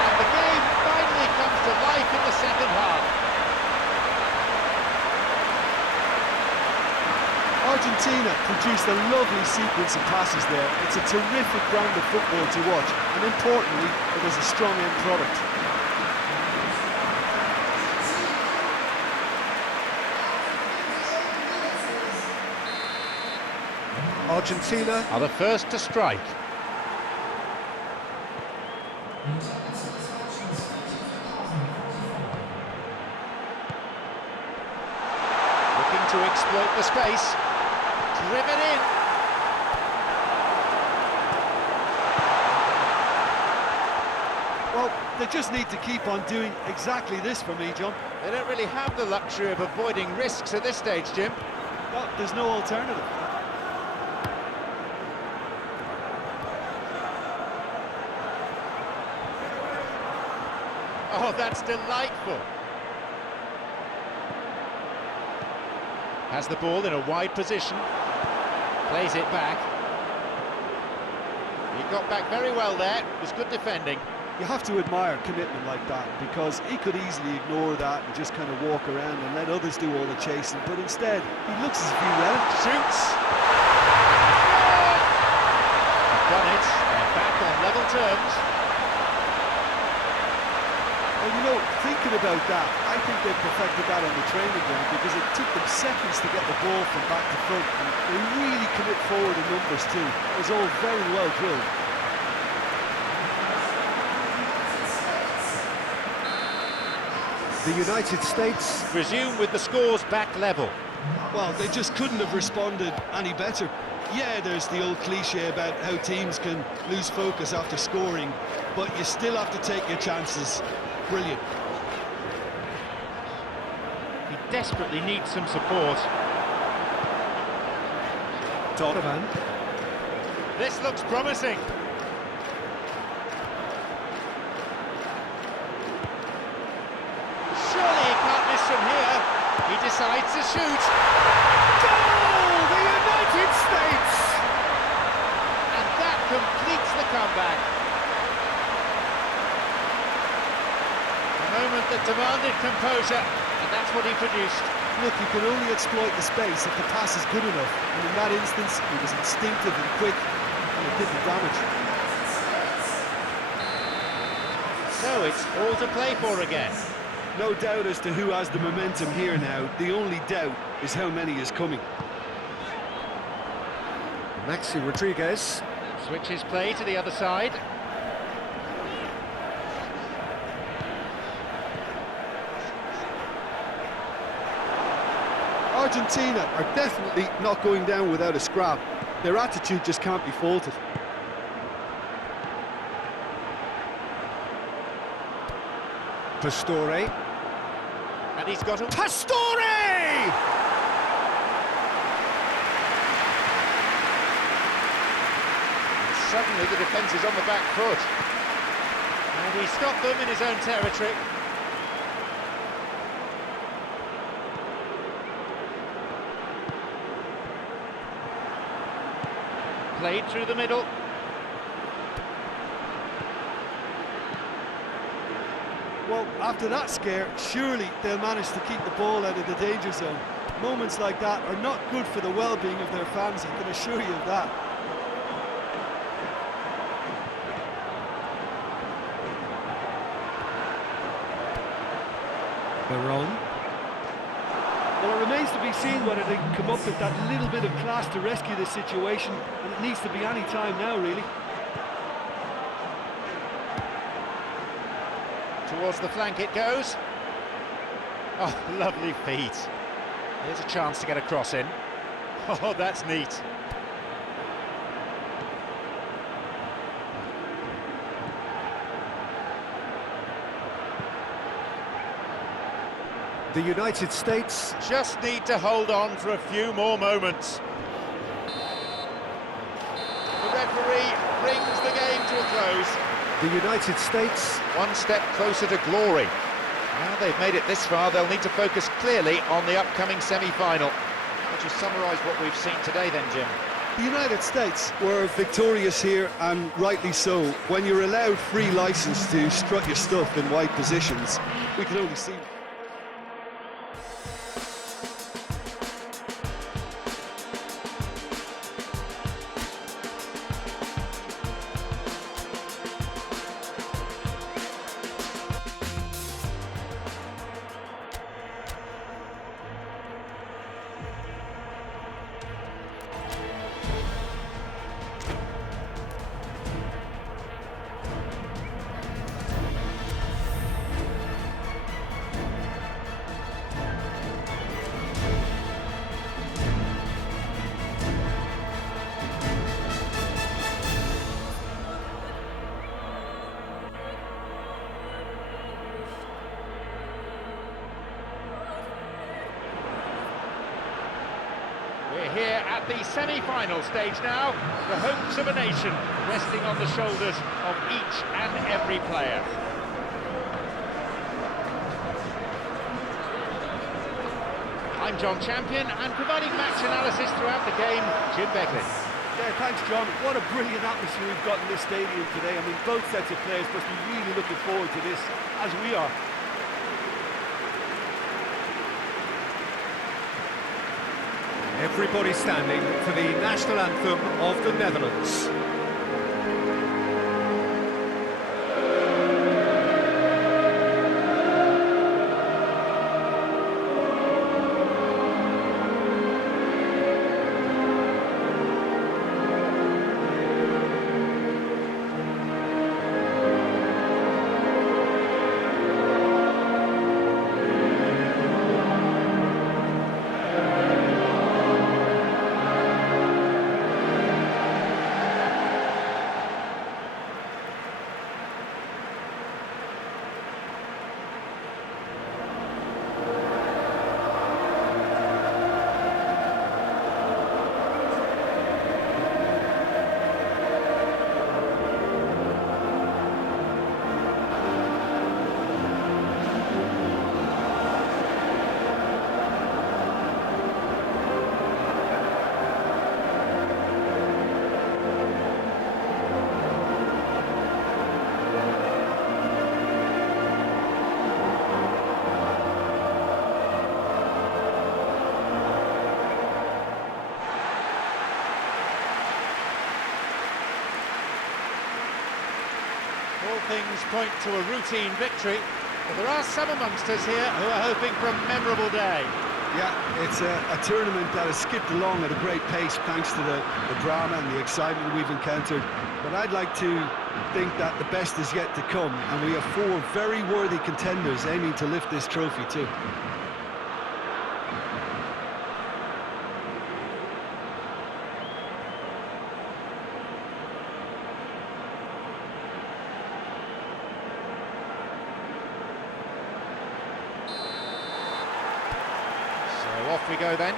And the game finally comes to life in the second half. Argentina produced a lovely sequence of passes there. It's a terrific brand of football to watch, and importantly, it was a strong end product. Argentina Are the first to strike. Looking to exploit the space. Driven in. Well, they just need to keep on doing exactly this for me, John. They don't really have the luxury of avoiding risks at this stage, Jim. Well, there's no alternative. Oh, that's delightful. Has the ball in a wide position. Plays it back. He got back very well there. It was good defending. You have to admire commitment like that, because he could easily ignore that and just kind of walk around and let others do all the chasing, but instead, he looks as if he will. Shoots. Done it. They're back on level terms. Well, you know, thinking about that, I think they perfected that on the training ground, because it took them seconds to get the ball from back to front, and they really commit forward in numbers too. It was all very well drilled. The United States Resume with the scores back level. Well, they just couldn't have responded any better. Yeah, there's the old cliche about how teams can lose focus after scoring, but you still have to take your chances. Brilliant. He desperately needs some support. Donovan. This looks promising. Surely he can't miss from here. He decides to shoot. Goal! The United States! And that completes the comeback. A moment that demanded composure, and that's what he produced. Look, you can only exploit the space if the pass is good enough, and in that instance, it was instinctive and quick, and it did the damage. So it's all to play for again. No doubt as to who has the momentum here now. The only doubt is how many is coming. Maxi Rodriguez. Switches play to the other side. Argentina are definitely not going down without a scrap. Their attitude just can't be faulted. Pastore. And he's got a... Pastore! And suddenly the defence is on the back foot. And he stopped them in his own territory. Played through the middle. Well, after that scare, surely they'll manage to keep the ball out of the danger zone. Moments like that are not good for the well-being of their fans, I can assure you of that. Well, it remains to be seen whether they can come up with that little bit of class to rescue this situation, and it needs to be any time now, really. Towards the flank it goes. Oh, lovely feet. Here's a chance to get a cross in. Oh, that's neat. The United States Just need to hold on for a few more moments. The referee brings the game to a close. The United States One step closer to glory. Now they've made it this far, they'll need to focus clearly on the upcoming semi-final. I'll just summarise what we've seen today then, Jim. The United States were victorious here, and rightly so. When you're allowed free licence to strut your stuff in wide positions, we can only see... We're here at the semi-final stage now. The hopes of a nation resting on the shoulders of each and every player. I'm John Champion, and providing match analysis throughout the game, Jim Begley. Yeah, thanks, John. What a brilliant atmosphere we've got in this stadium today. I mean, both sets of players must be really looking forward to this, as we are. Everybody standing for the national anthem of the Netherlands. All things point to a routine victory, but there are some amongst us here who are hoping for a memorable day. Yeah, it's a tournament that has skipped along at a great pace thanks to the drama and the excitement we've encountered. But I'd like to think that the best is yet to come, and we have four very worthy contenders aiming to lift this trophy too. Off we go then.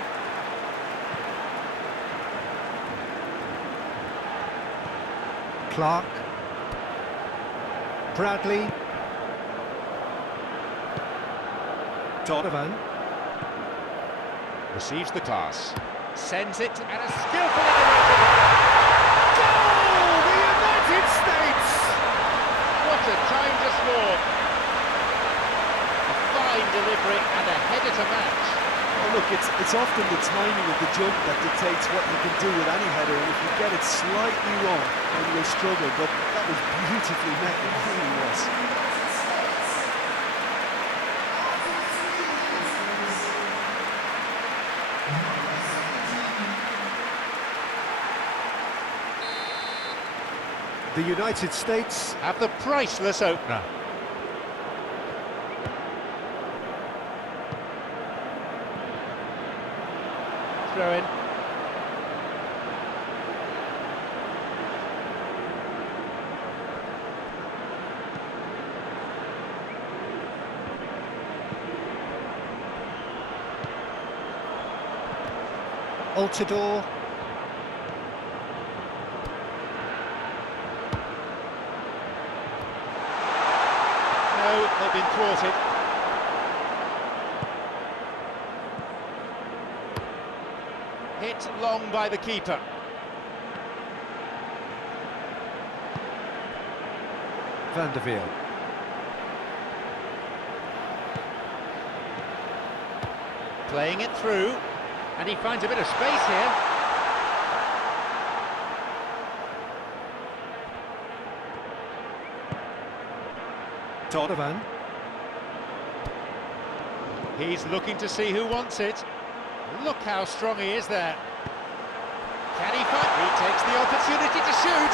Clark, Bradley, Donovan, Receives the pass. Sends it, and a skillful intervention. Goal! The United States! What a time to score! a match. Oh, look, it's often the timing of the jump that dictates what you can do with any header, and if you get it slightly wrong, then you'll struggle, but that was beautifully met, it really was. The United States Have the priceless opener. Throw in. Altidore. No, they've been thwarted. Hit long by the keeper. Van der Wiel. Playing it through, and he finds a bit of space here. Donovan. He's looking to see who wants it. Look how strong he is there. Can he find? He takes the opportunity to shoot.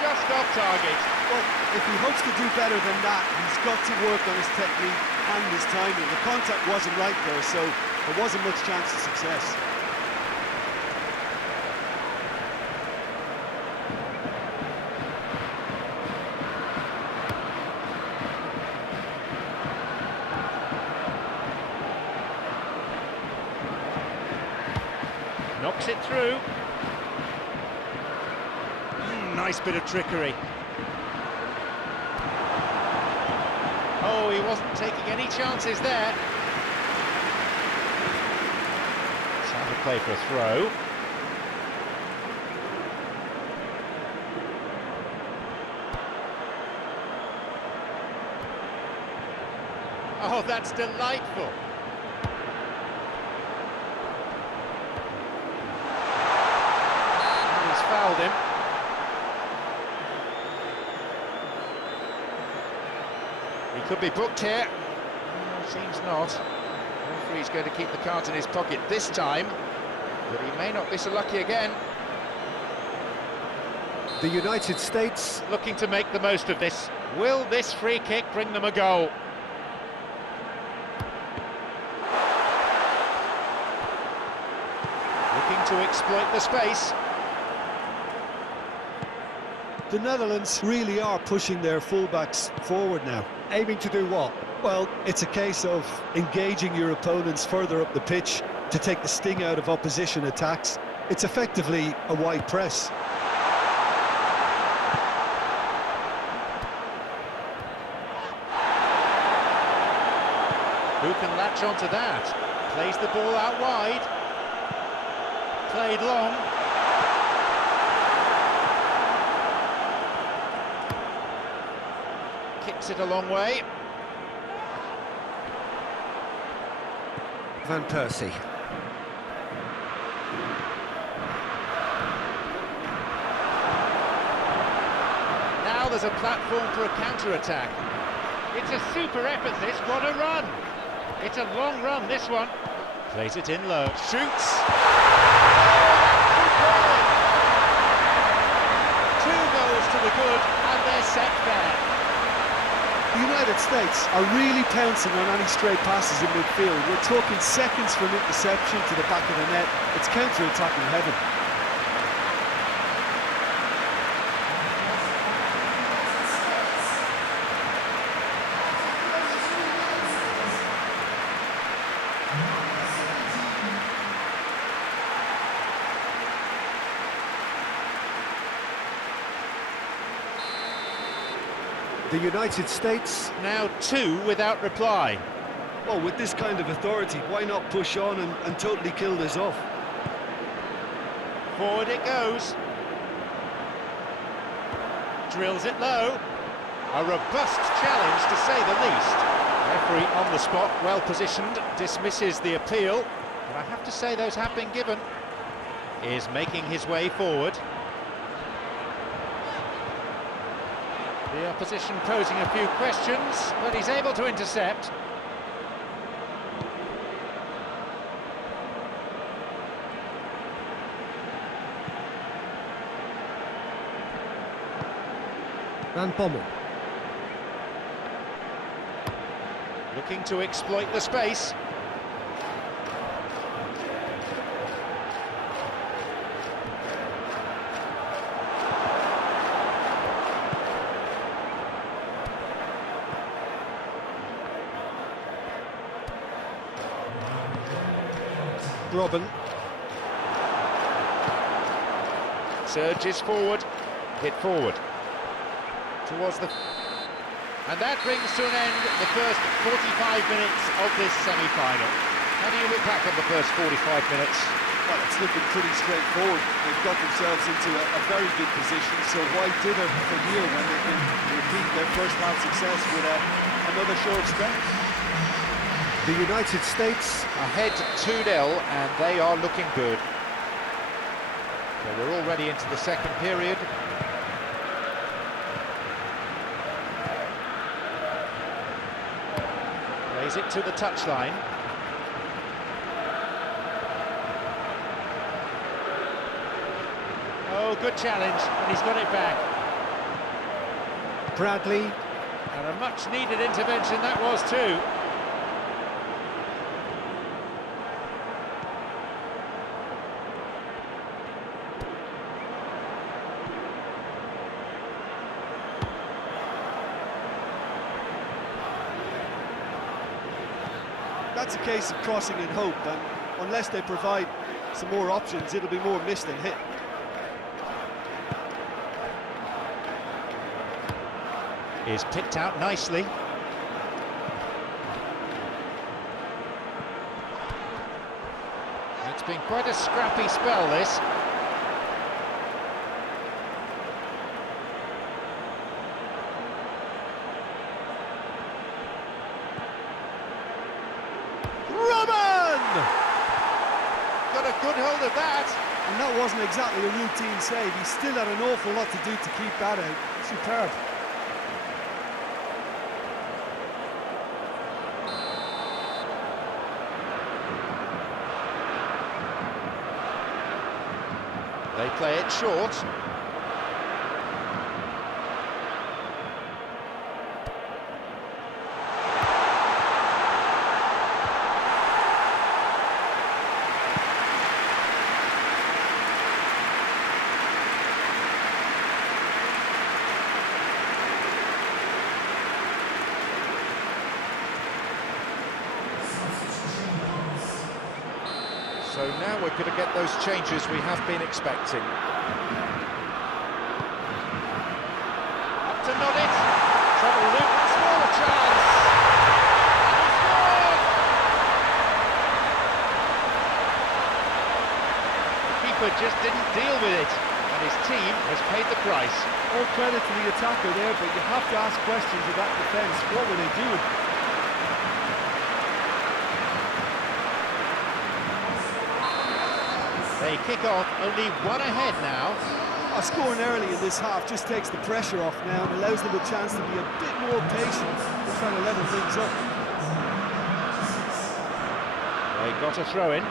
Just off target. Well, if he hopes to do better than that, he's got to work on his technique and his timing. The contact wasn't right there, so there wasn't much chance of success. Knocks it through. Nice bit of trickery. Oh, he wasn't taking any chances there. Time to play for a throw. Oh, that's delightful. He's fouled him. He could be booked here. Seems not. The referee's going to keep the card in his pocket this time, but he may not be so lucky again. The United States Looking to make the most of this. Will this free kick bring them a goal? Looking to exploit the space. The Netherlands really are pushing their fullbacks forward now. aiming to do what? Well, it's a case of engaging your opponents further up the pitch to take the sting out of opposition attacks. It's effectively a wide press. Who can latch onto that? Plays the ball out wide. Played long. Kicks it a long way. Van Persie. Now there's a platform for a counter-attack. It's a super effort, this. What a run! It's a long run, this one. Plays it in low. Shoots! Two goals to the good, and they're set fair. The United States are really pouncing on any stray passes in midfield. We're talking seconds from interception to the back of the net. It's counter-attacking heaven. The United States Now two without reply. Well, with this kind of authority, why not push on and totally kill this off? Forward it goes. Drills it low. A robust challenge, to say the least. Referee on the spot, well positioned, dismisses the appeal, but I have to say those have been given. Is making his way forward. The opposition posing a few questions, but he's able to intercept. Van Pommel. Looking to exploit the space. Robin. Surges forward, hit forward. Towards the... And that brings to an end the first 45 minutes of this semi-final. How do you look back on the first 45 minutes? Well, it's looking pretty straightforward. They've got themselves into a very good position, so why dither from here when they can repeat their first half success with another show of strength? The United States Ahead 2-0, and they are looking good. So we're already into the second period. Plays it to the touchline. Oh, good challenge, and he's got it back. Bradley. And a much-needed intervention that was too. That's a case of crossing in hope, and unless they provide some more options, it'll be more miss than hit. Is picked out nicely. It's been quite a scrappy spell, this. Got a good hold of that. And that wasn't exactly a routine save. He still had an awful lot to do to keep that out. Superb. They play it short. So now we're going to get those changes we have been expecting. Up to nod it. Trouble loop, smaller chance. And he scored! The keeper just didn't deal with it, and his team has paid the price. All credit to the attacker there, but you have to ask questions of that defence. What were they doing? They kick off only one ahead now. Scoring early in this half just takes the pressure off now and allows them a chance to be a bit more patient in trying to level things up. They got a throw in.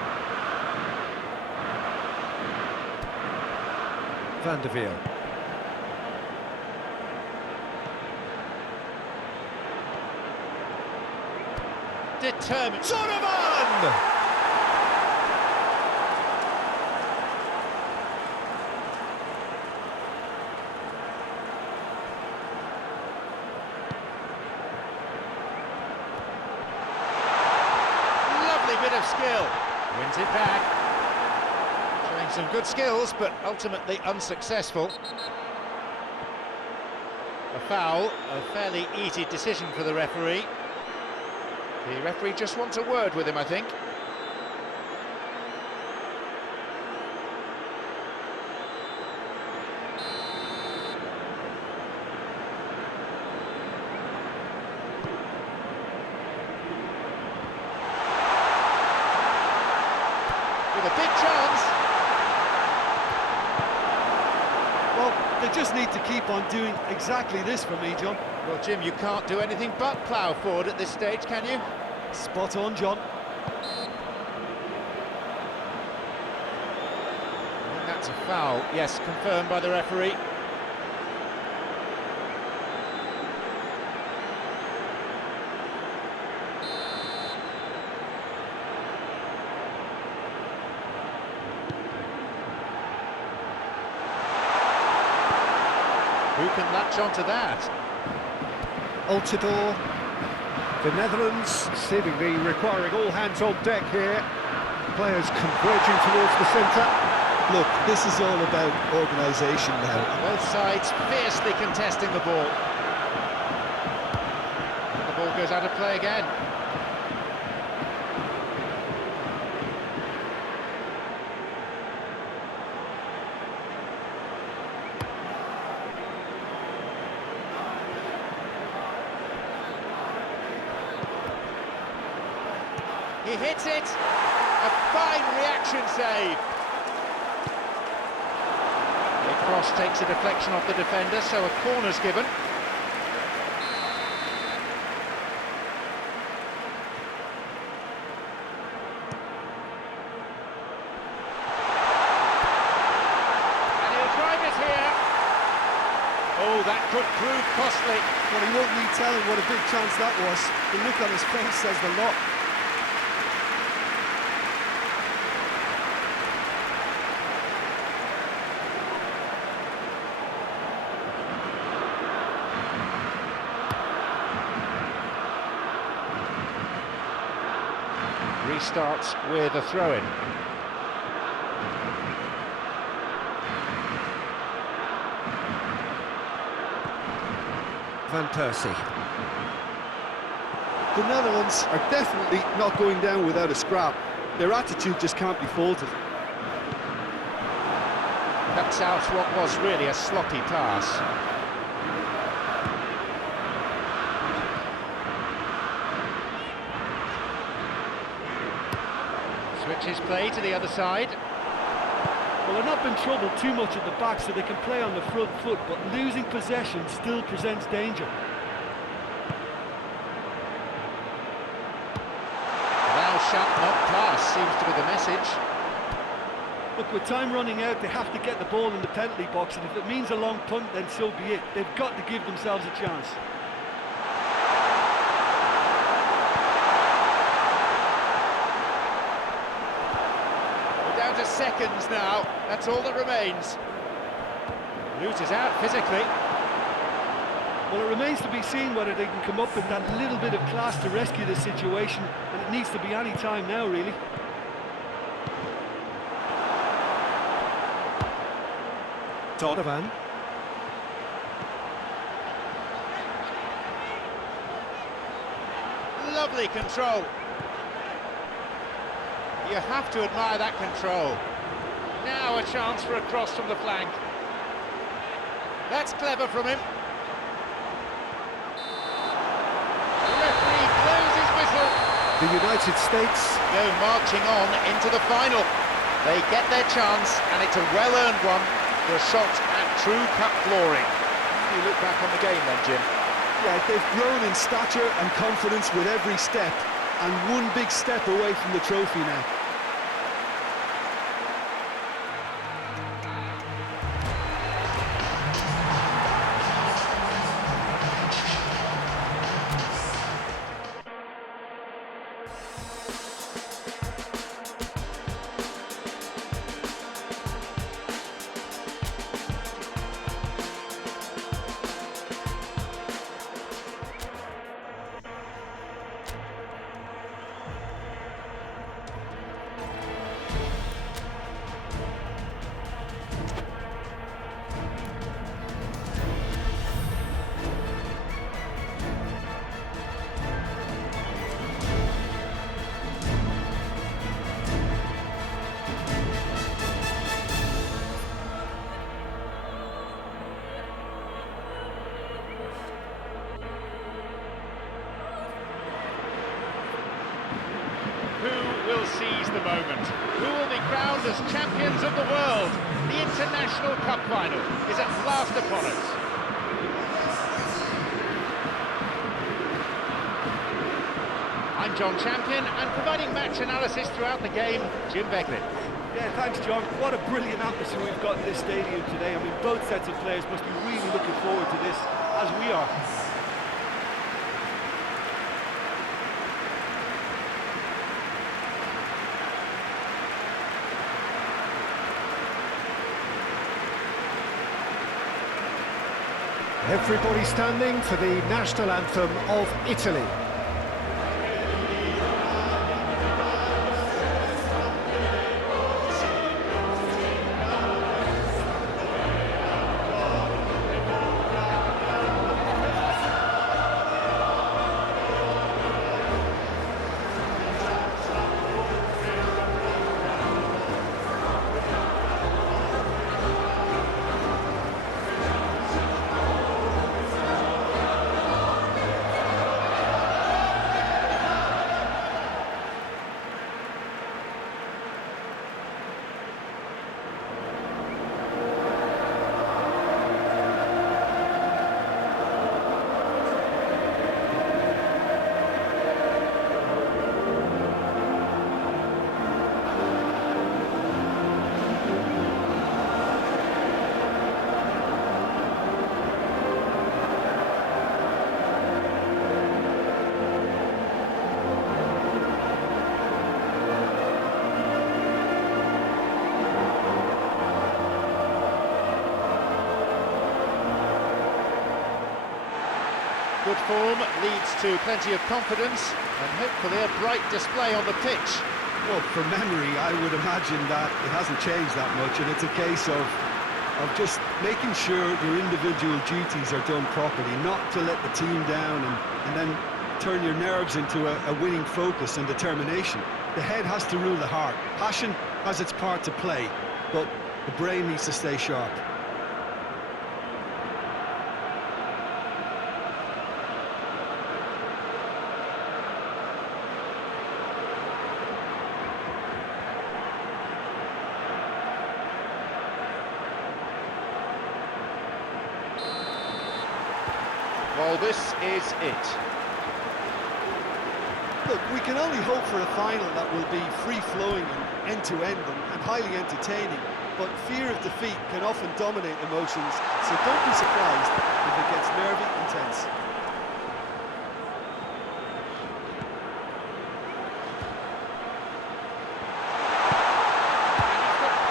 Van der Veer. Determined. Donovan! Bit of skill, wins it back, showing some good skills but ultimately unsuccessful. A foul, a fairly easy decision for the referee. The referee just wants a word with him, I think. need to keep on doing exactly this for me, John. Well, Jim, you can't do anything but plough forward at this stage, can you? Spot on, John. I think that's a foul. Yes, confirmed by the referee. Who can latch onto that? Altidore. The Netherlands seemingly requiring all hands on deck here. Players converging towards the centre. Look, this is all about organisation now. Both sides fiercely contesting the ball. The ball goes out of play again. He hits it. A fine reaction save. The cross takes a deflection off the defender, so a corner's given. And he'll drive it here. Oh, that could prove costly. Well, he won't need telling what a big chance that was. The look on his face says the lot. Restarts with a throw-in. Van Persie. The Netherlands are definitely not going down without a scrap. Their attitude just can't be faulted. Cuts out what was really a sloppy pass. Switches play to the other side. Well, they're not been troubled too much at the back, so they can play on the front foot, but losing possession still presents danger. Thou shalt not pass seems to be the message. Look, with time running out, they have to get the ball in the penalty box, and if it means a long punt, then so be it. They've got to give themselves a chance. Down to seconds now, that's all that remains. Loses out physically. Well, it remains to be seen whether they can come up with that little bit of class to rescue the situation, and it needs to be any time now, really. Donovan. Lovely control. You have to admire that control. Now a chance for a cross from the flank. That's clever from him. The referee blows his whistle. The United States Go marching on into the final. They get their chance, and it's a well-earned one for a shot at true cup glory. You look back on the game then, Jim. Yeah, they've grown in stature and confidence with every step, and one big step away from the trophy now. Who will seize the moment? Who will be crowned as champions of the world? The International Cup Final is at last upon us. I'm John Champion, and providing match analysis throughout the game, Jim Beglin. Yeah, thanks, John. What a brilliant atmosphere we've got in this stadium today. I mean, both sets of players must be really looking forward to this, as we are. Everybody standing for the national anthem of Italy. Good form leads to plenty of confidence and hopefully a bright display on the pitch. Well, from memory, I would imagine that it hasn't changed that much, and it's a case of just making sure your individual duties are done properly, not to let the team down and then turn your nerves into a winning focus and determination. The head has to rule the heart. Passion has its part to play, but the brain needs to stay sharp. Well, this is it. Look, we can only hope for a final that will be free-flowing and end-to-end and highly entertaining, but fear of defeat can often dominate emotions, so don't be surprised if it gets nervy and tense.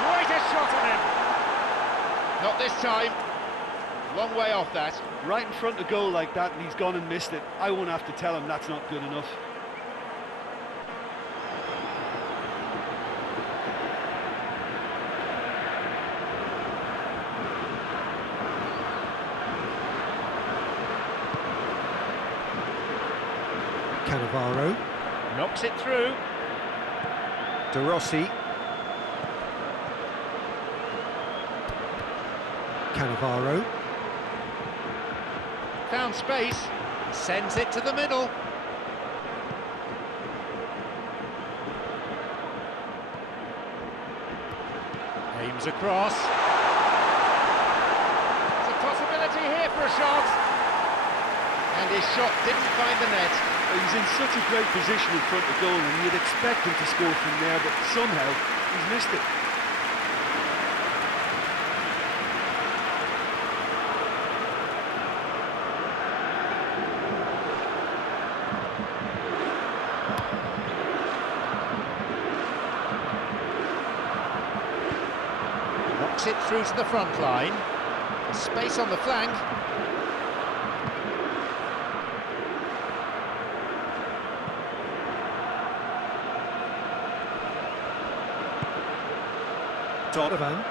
Quite a shot on him! Not this time. Long way off that. Right in front of goal like that, and he's gone and missed it. I won't have to tell him that's not good enough. Cannavaro, Knocks it through. De Rossi, Cannavaro, Found space. Sends it to the middle. Aims across. There's a possibility here for a shot. And his shot didn't find the net. He's in such a great position in front of goal, and you'd expect him to score from there, but somehow he's missed it. Knocks it through to the front line. Space on the flank. Donovan,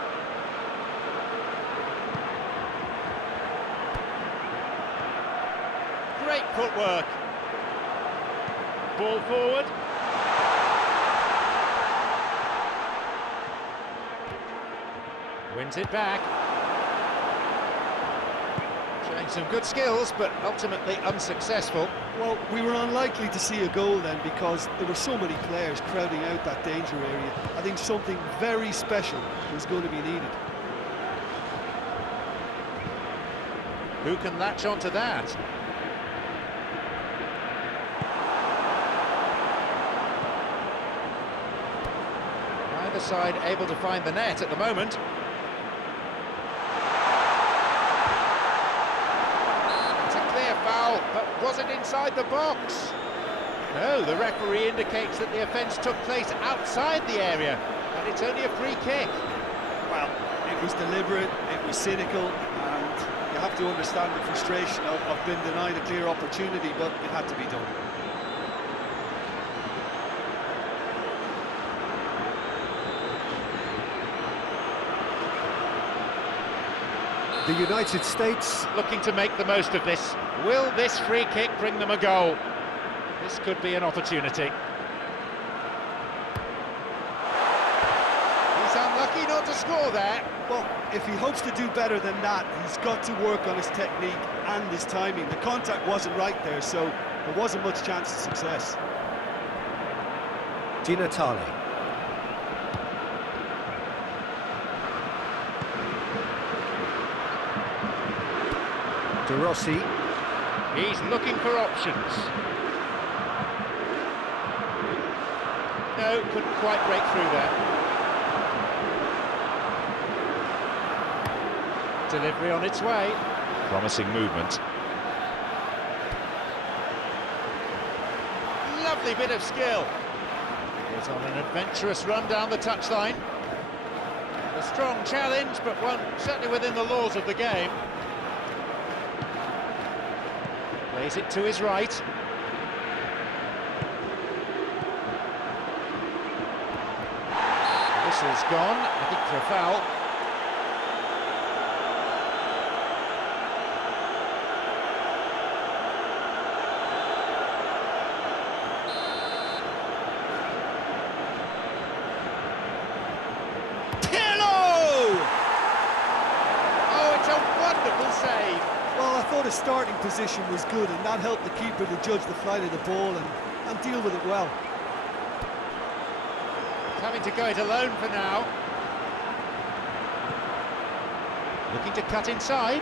Great footwork. Ball forward. Wins it back. Showing some good skills, but ultimately unsuccessful. Well, we were unlikely to see a goal then because there were so many players crowding out that danger area. I think something very special was going to be needed. Who can latch onto that? Either side able to find the net at the moment. It's a clear foul, but was it inside the box? No, the referee indicates that the offence took place outside the area, and it's only a free kick. Well, it was deliberate, it was cynical, and you have to understand the frustration of being denied a clear opportunity, but it had to be done. The United States Looking to make the most of this. Will this free kick bring them a goal? This could be an opportunity. He's unlucky not to score there. Well, if he hopes to do better than that, he's got to work on his technique and his timing. The contact wasn't right there, so there wasn't much chance of success. Di Natale. De Rossi. He's looking for options. No, couldn't quite break through there. Delivery on its way. Promising movement. Lovely bit of skill. Goes on an adventurous run down the touchline. A strong challenge, but one certainly within the laws of the game. Plays it to his right. Whistle's gone, I think for a foul. The starting position was good, and that helped the keeper to judge the flight of the ball and deal with it well. Having to go it alone for now. Looking to cut inside.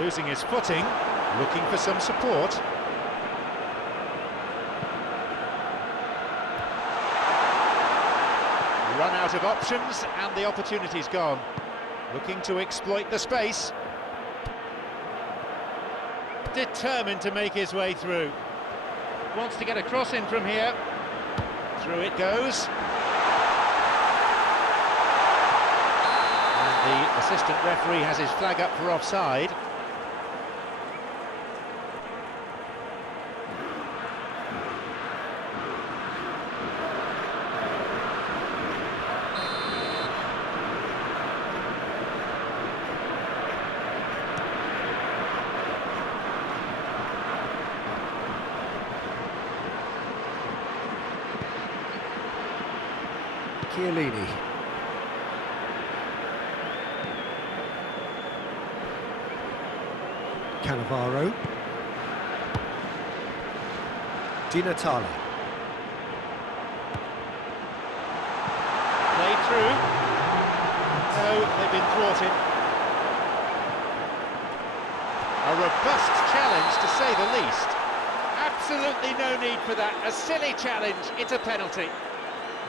Losing his footing, looking for some support. Run out of options, and the opportunity's gone. Looking to exploit the space. Determined to make his way through. Wants to get a cross in from here. Through it goes. And the assistant referee has his flag up for offside. Chiellini. Cannavaro. Di Natale. Played through. No, they've been thwarted. A robust challenge, to say the least. Absolutely no need for that. A silly challenge, it's a penalty.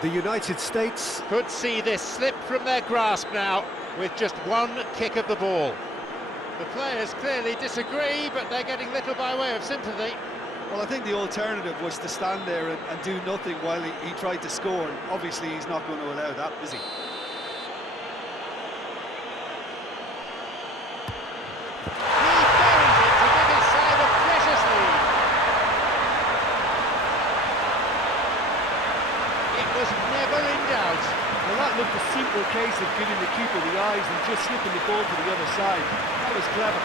The United States Could see this slip from their grasp now, with just one kick of the ball. The players clearly disagree, but they're getting little by way of sympathy. Well, I think the alternative was to stand there and do nothing while he tried to score, and obviously he's not going to allow that, is he? Well, that looked a simple case of giving the keeper the eyes and just slipping the ball to the other side. That was clever.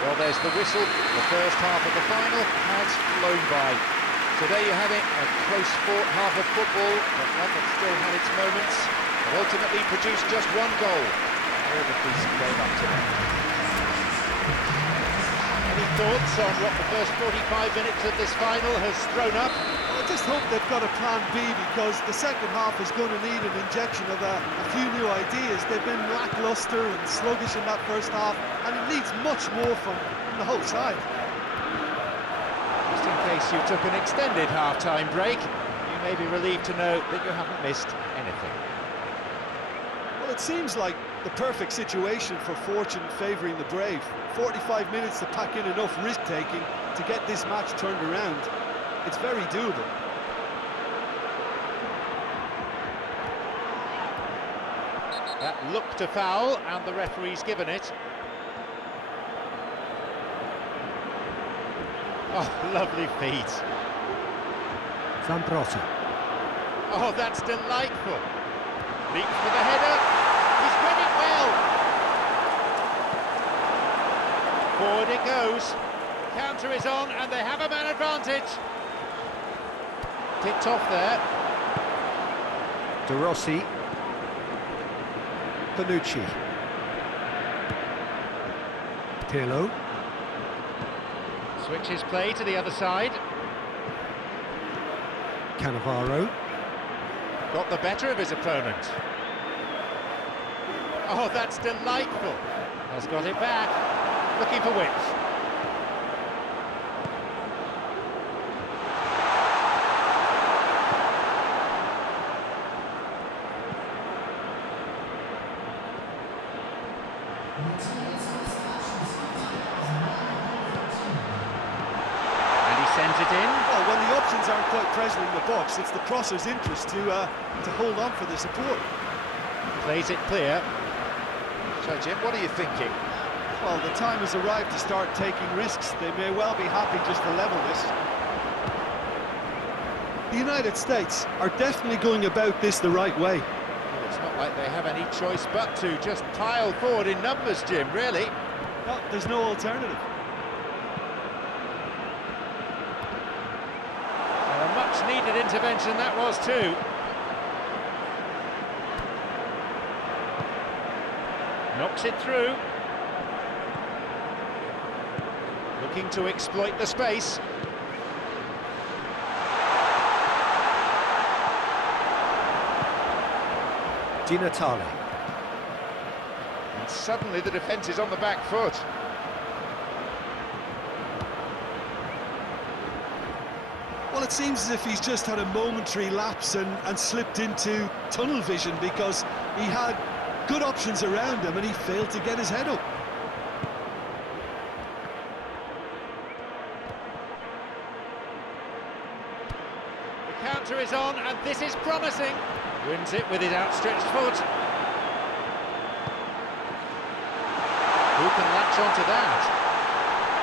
Well, there's the whistle. The first half of the final has flown by. So there you have it, a close fought half of football, but one that still had its moments. Ultimately produced just one goal. All the decent game up to that. thoughts on what the first 45 minutes of this final has thrown up? I just hope they've got a plan B, because the second half is going to need an injection of a few new ideas. They've been lacklustre and sluggish in that first half, and it needs much more from the whole side. Just in case you took an extended half-time break, you may be relieved to know that you haven't missed anything. Well, it seems like the perfect situation for fortune favouring the brave. 45 minutes to pack in enough risk-taking to get this match turned around. It's very doable. That looked a foul, and the referee's given it. Oh, lovely feet. Zambrossi. Oh, that's delightful. Leaps for the header. He's read it well. Forward it goes. Counter is on, and they have a man advantage. Ticked off there. De Rossi. Panucci. Pirlo. Switches play to the other side. Cannavaro. Got the better of his opponent. Oh, that's delightful. Has got it back. Looking for width. Sends it in. Well, when the options aren't quite present in the box, it's the crosser's interest to hold on for the support. Plays it clear. So, Jim, what are you thinking? Well, the time has arrived to start taking risks. They may well be happy just to level this. The United States are definitely going about this the right way. Well, it's not like they have any choice but to just pile forward in numbers, Jim, really. No, there's no alternative. Needed intervention that was too. Knocks it through. Looking to exploit the space. Di Natale. And suddenly the defence is on the back foot. Well, it seems as if he's just had a momentary lapse and slipped into tunnel vision, because he had good options around him and he failed to get his head up. The counter is on, and this is promising. Wins it with his outstretched foot. Who can latch onto that?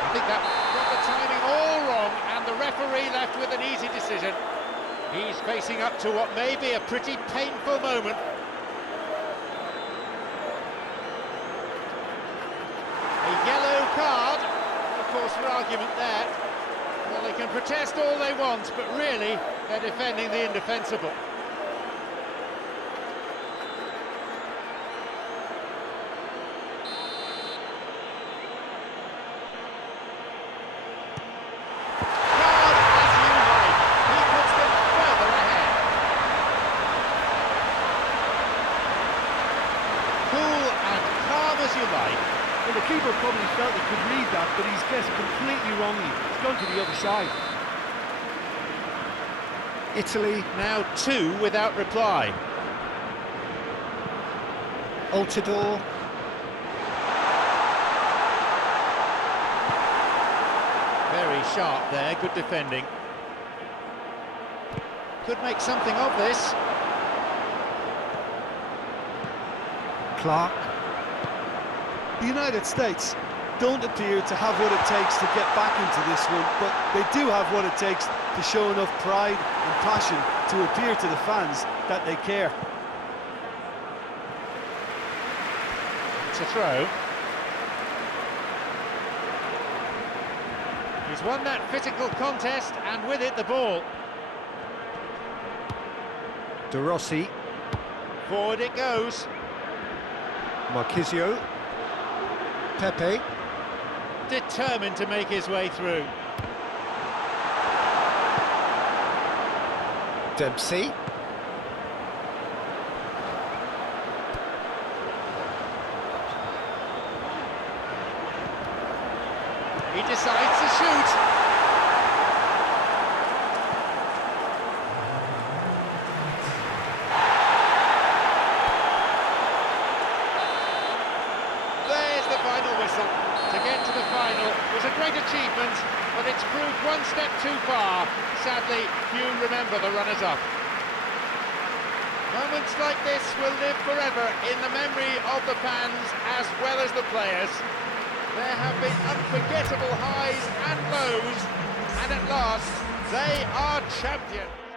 I think that got the timing all wrong, and the referee left with an easy decision. He's facing up to what may be a pretty painful moment. A yellow card, of course, for argument there. Well, they can protest all they want, but really, they're defending the indefensible. Well, the keeper probably felt he could read that, but he's guessed completely wrongly. He's gone to the other side. Italy. Now 2 without reply. Altidore. Very sharp there, good defending. Could make something of this. Clark. The United States don't appear to have what it takes to get back into this one, but they do have what it takes to show enough pride and passion to appear to the fans that they care. It's a throw. He's won that physical contest, and with it the ball. De Rossi. Forward it goes. Marchisio. Pepe. determined to make his way through. Dempsey. He decides to shoot. There's the final whistle. To get to the final was a great achievement, but it's proved one step too far. Sadly, few remember the runners-up. Moments like this will live forever in the memory of the fans as well as the players. There have been unforgettable highs and lows, and at last, they are champions.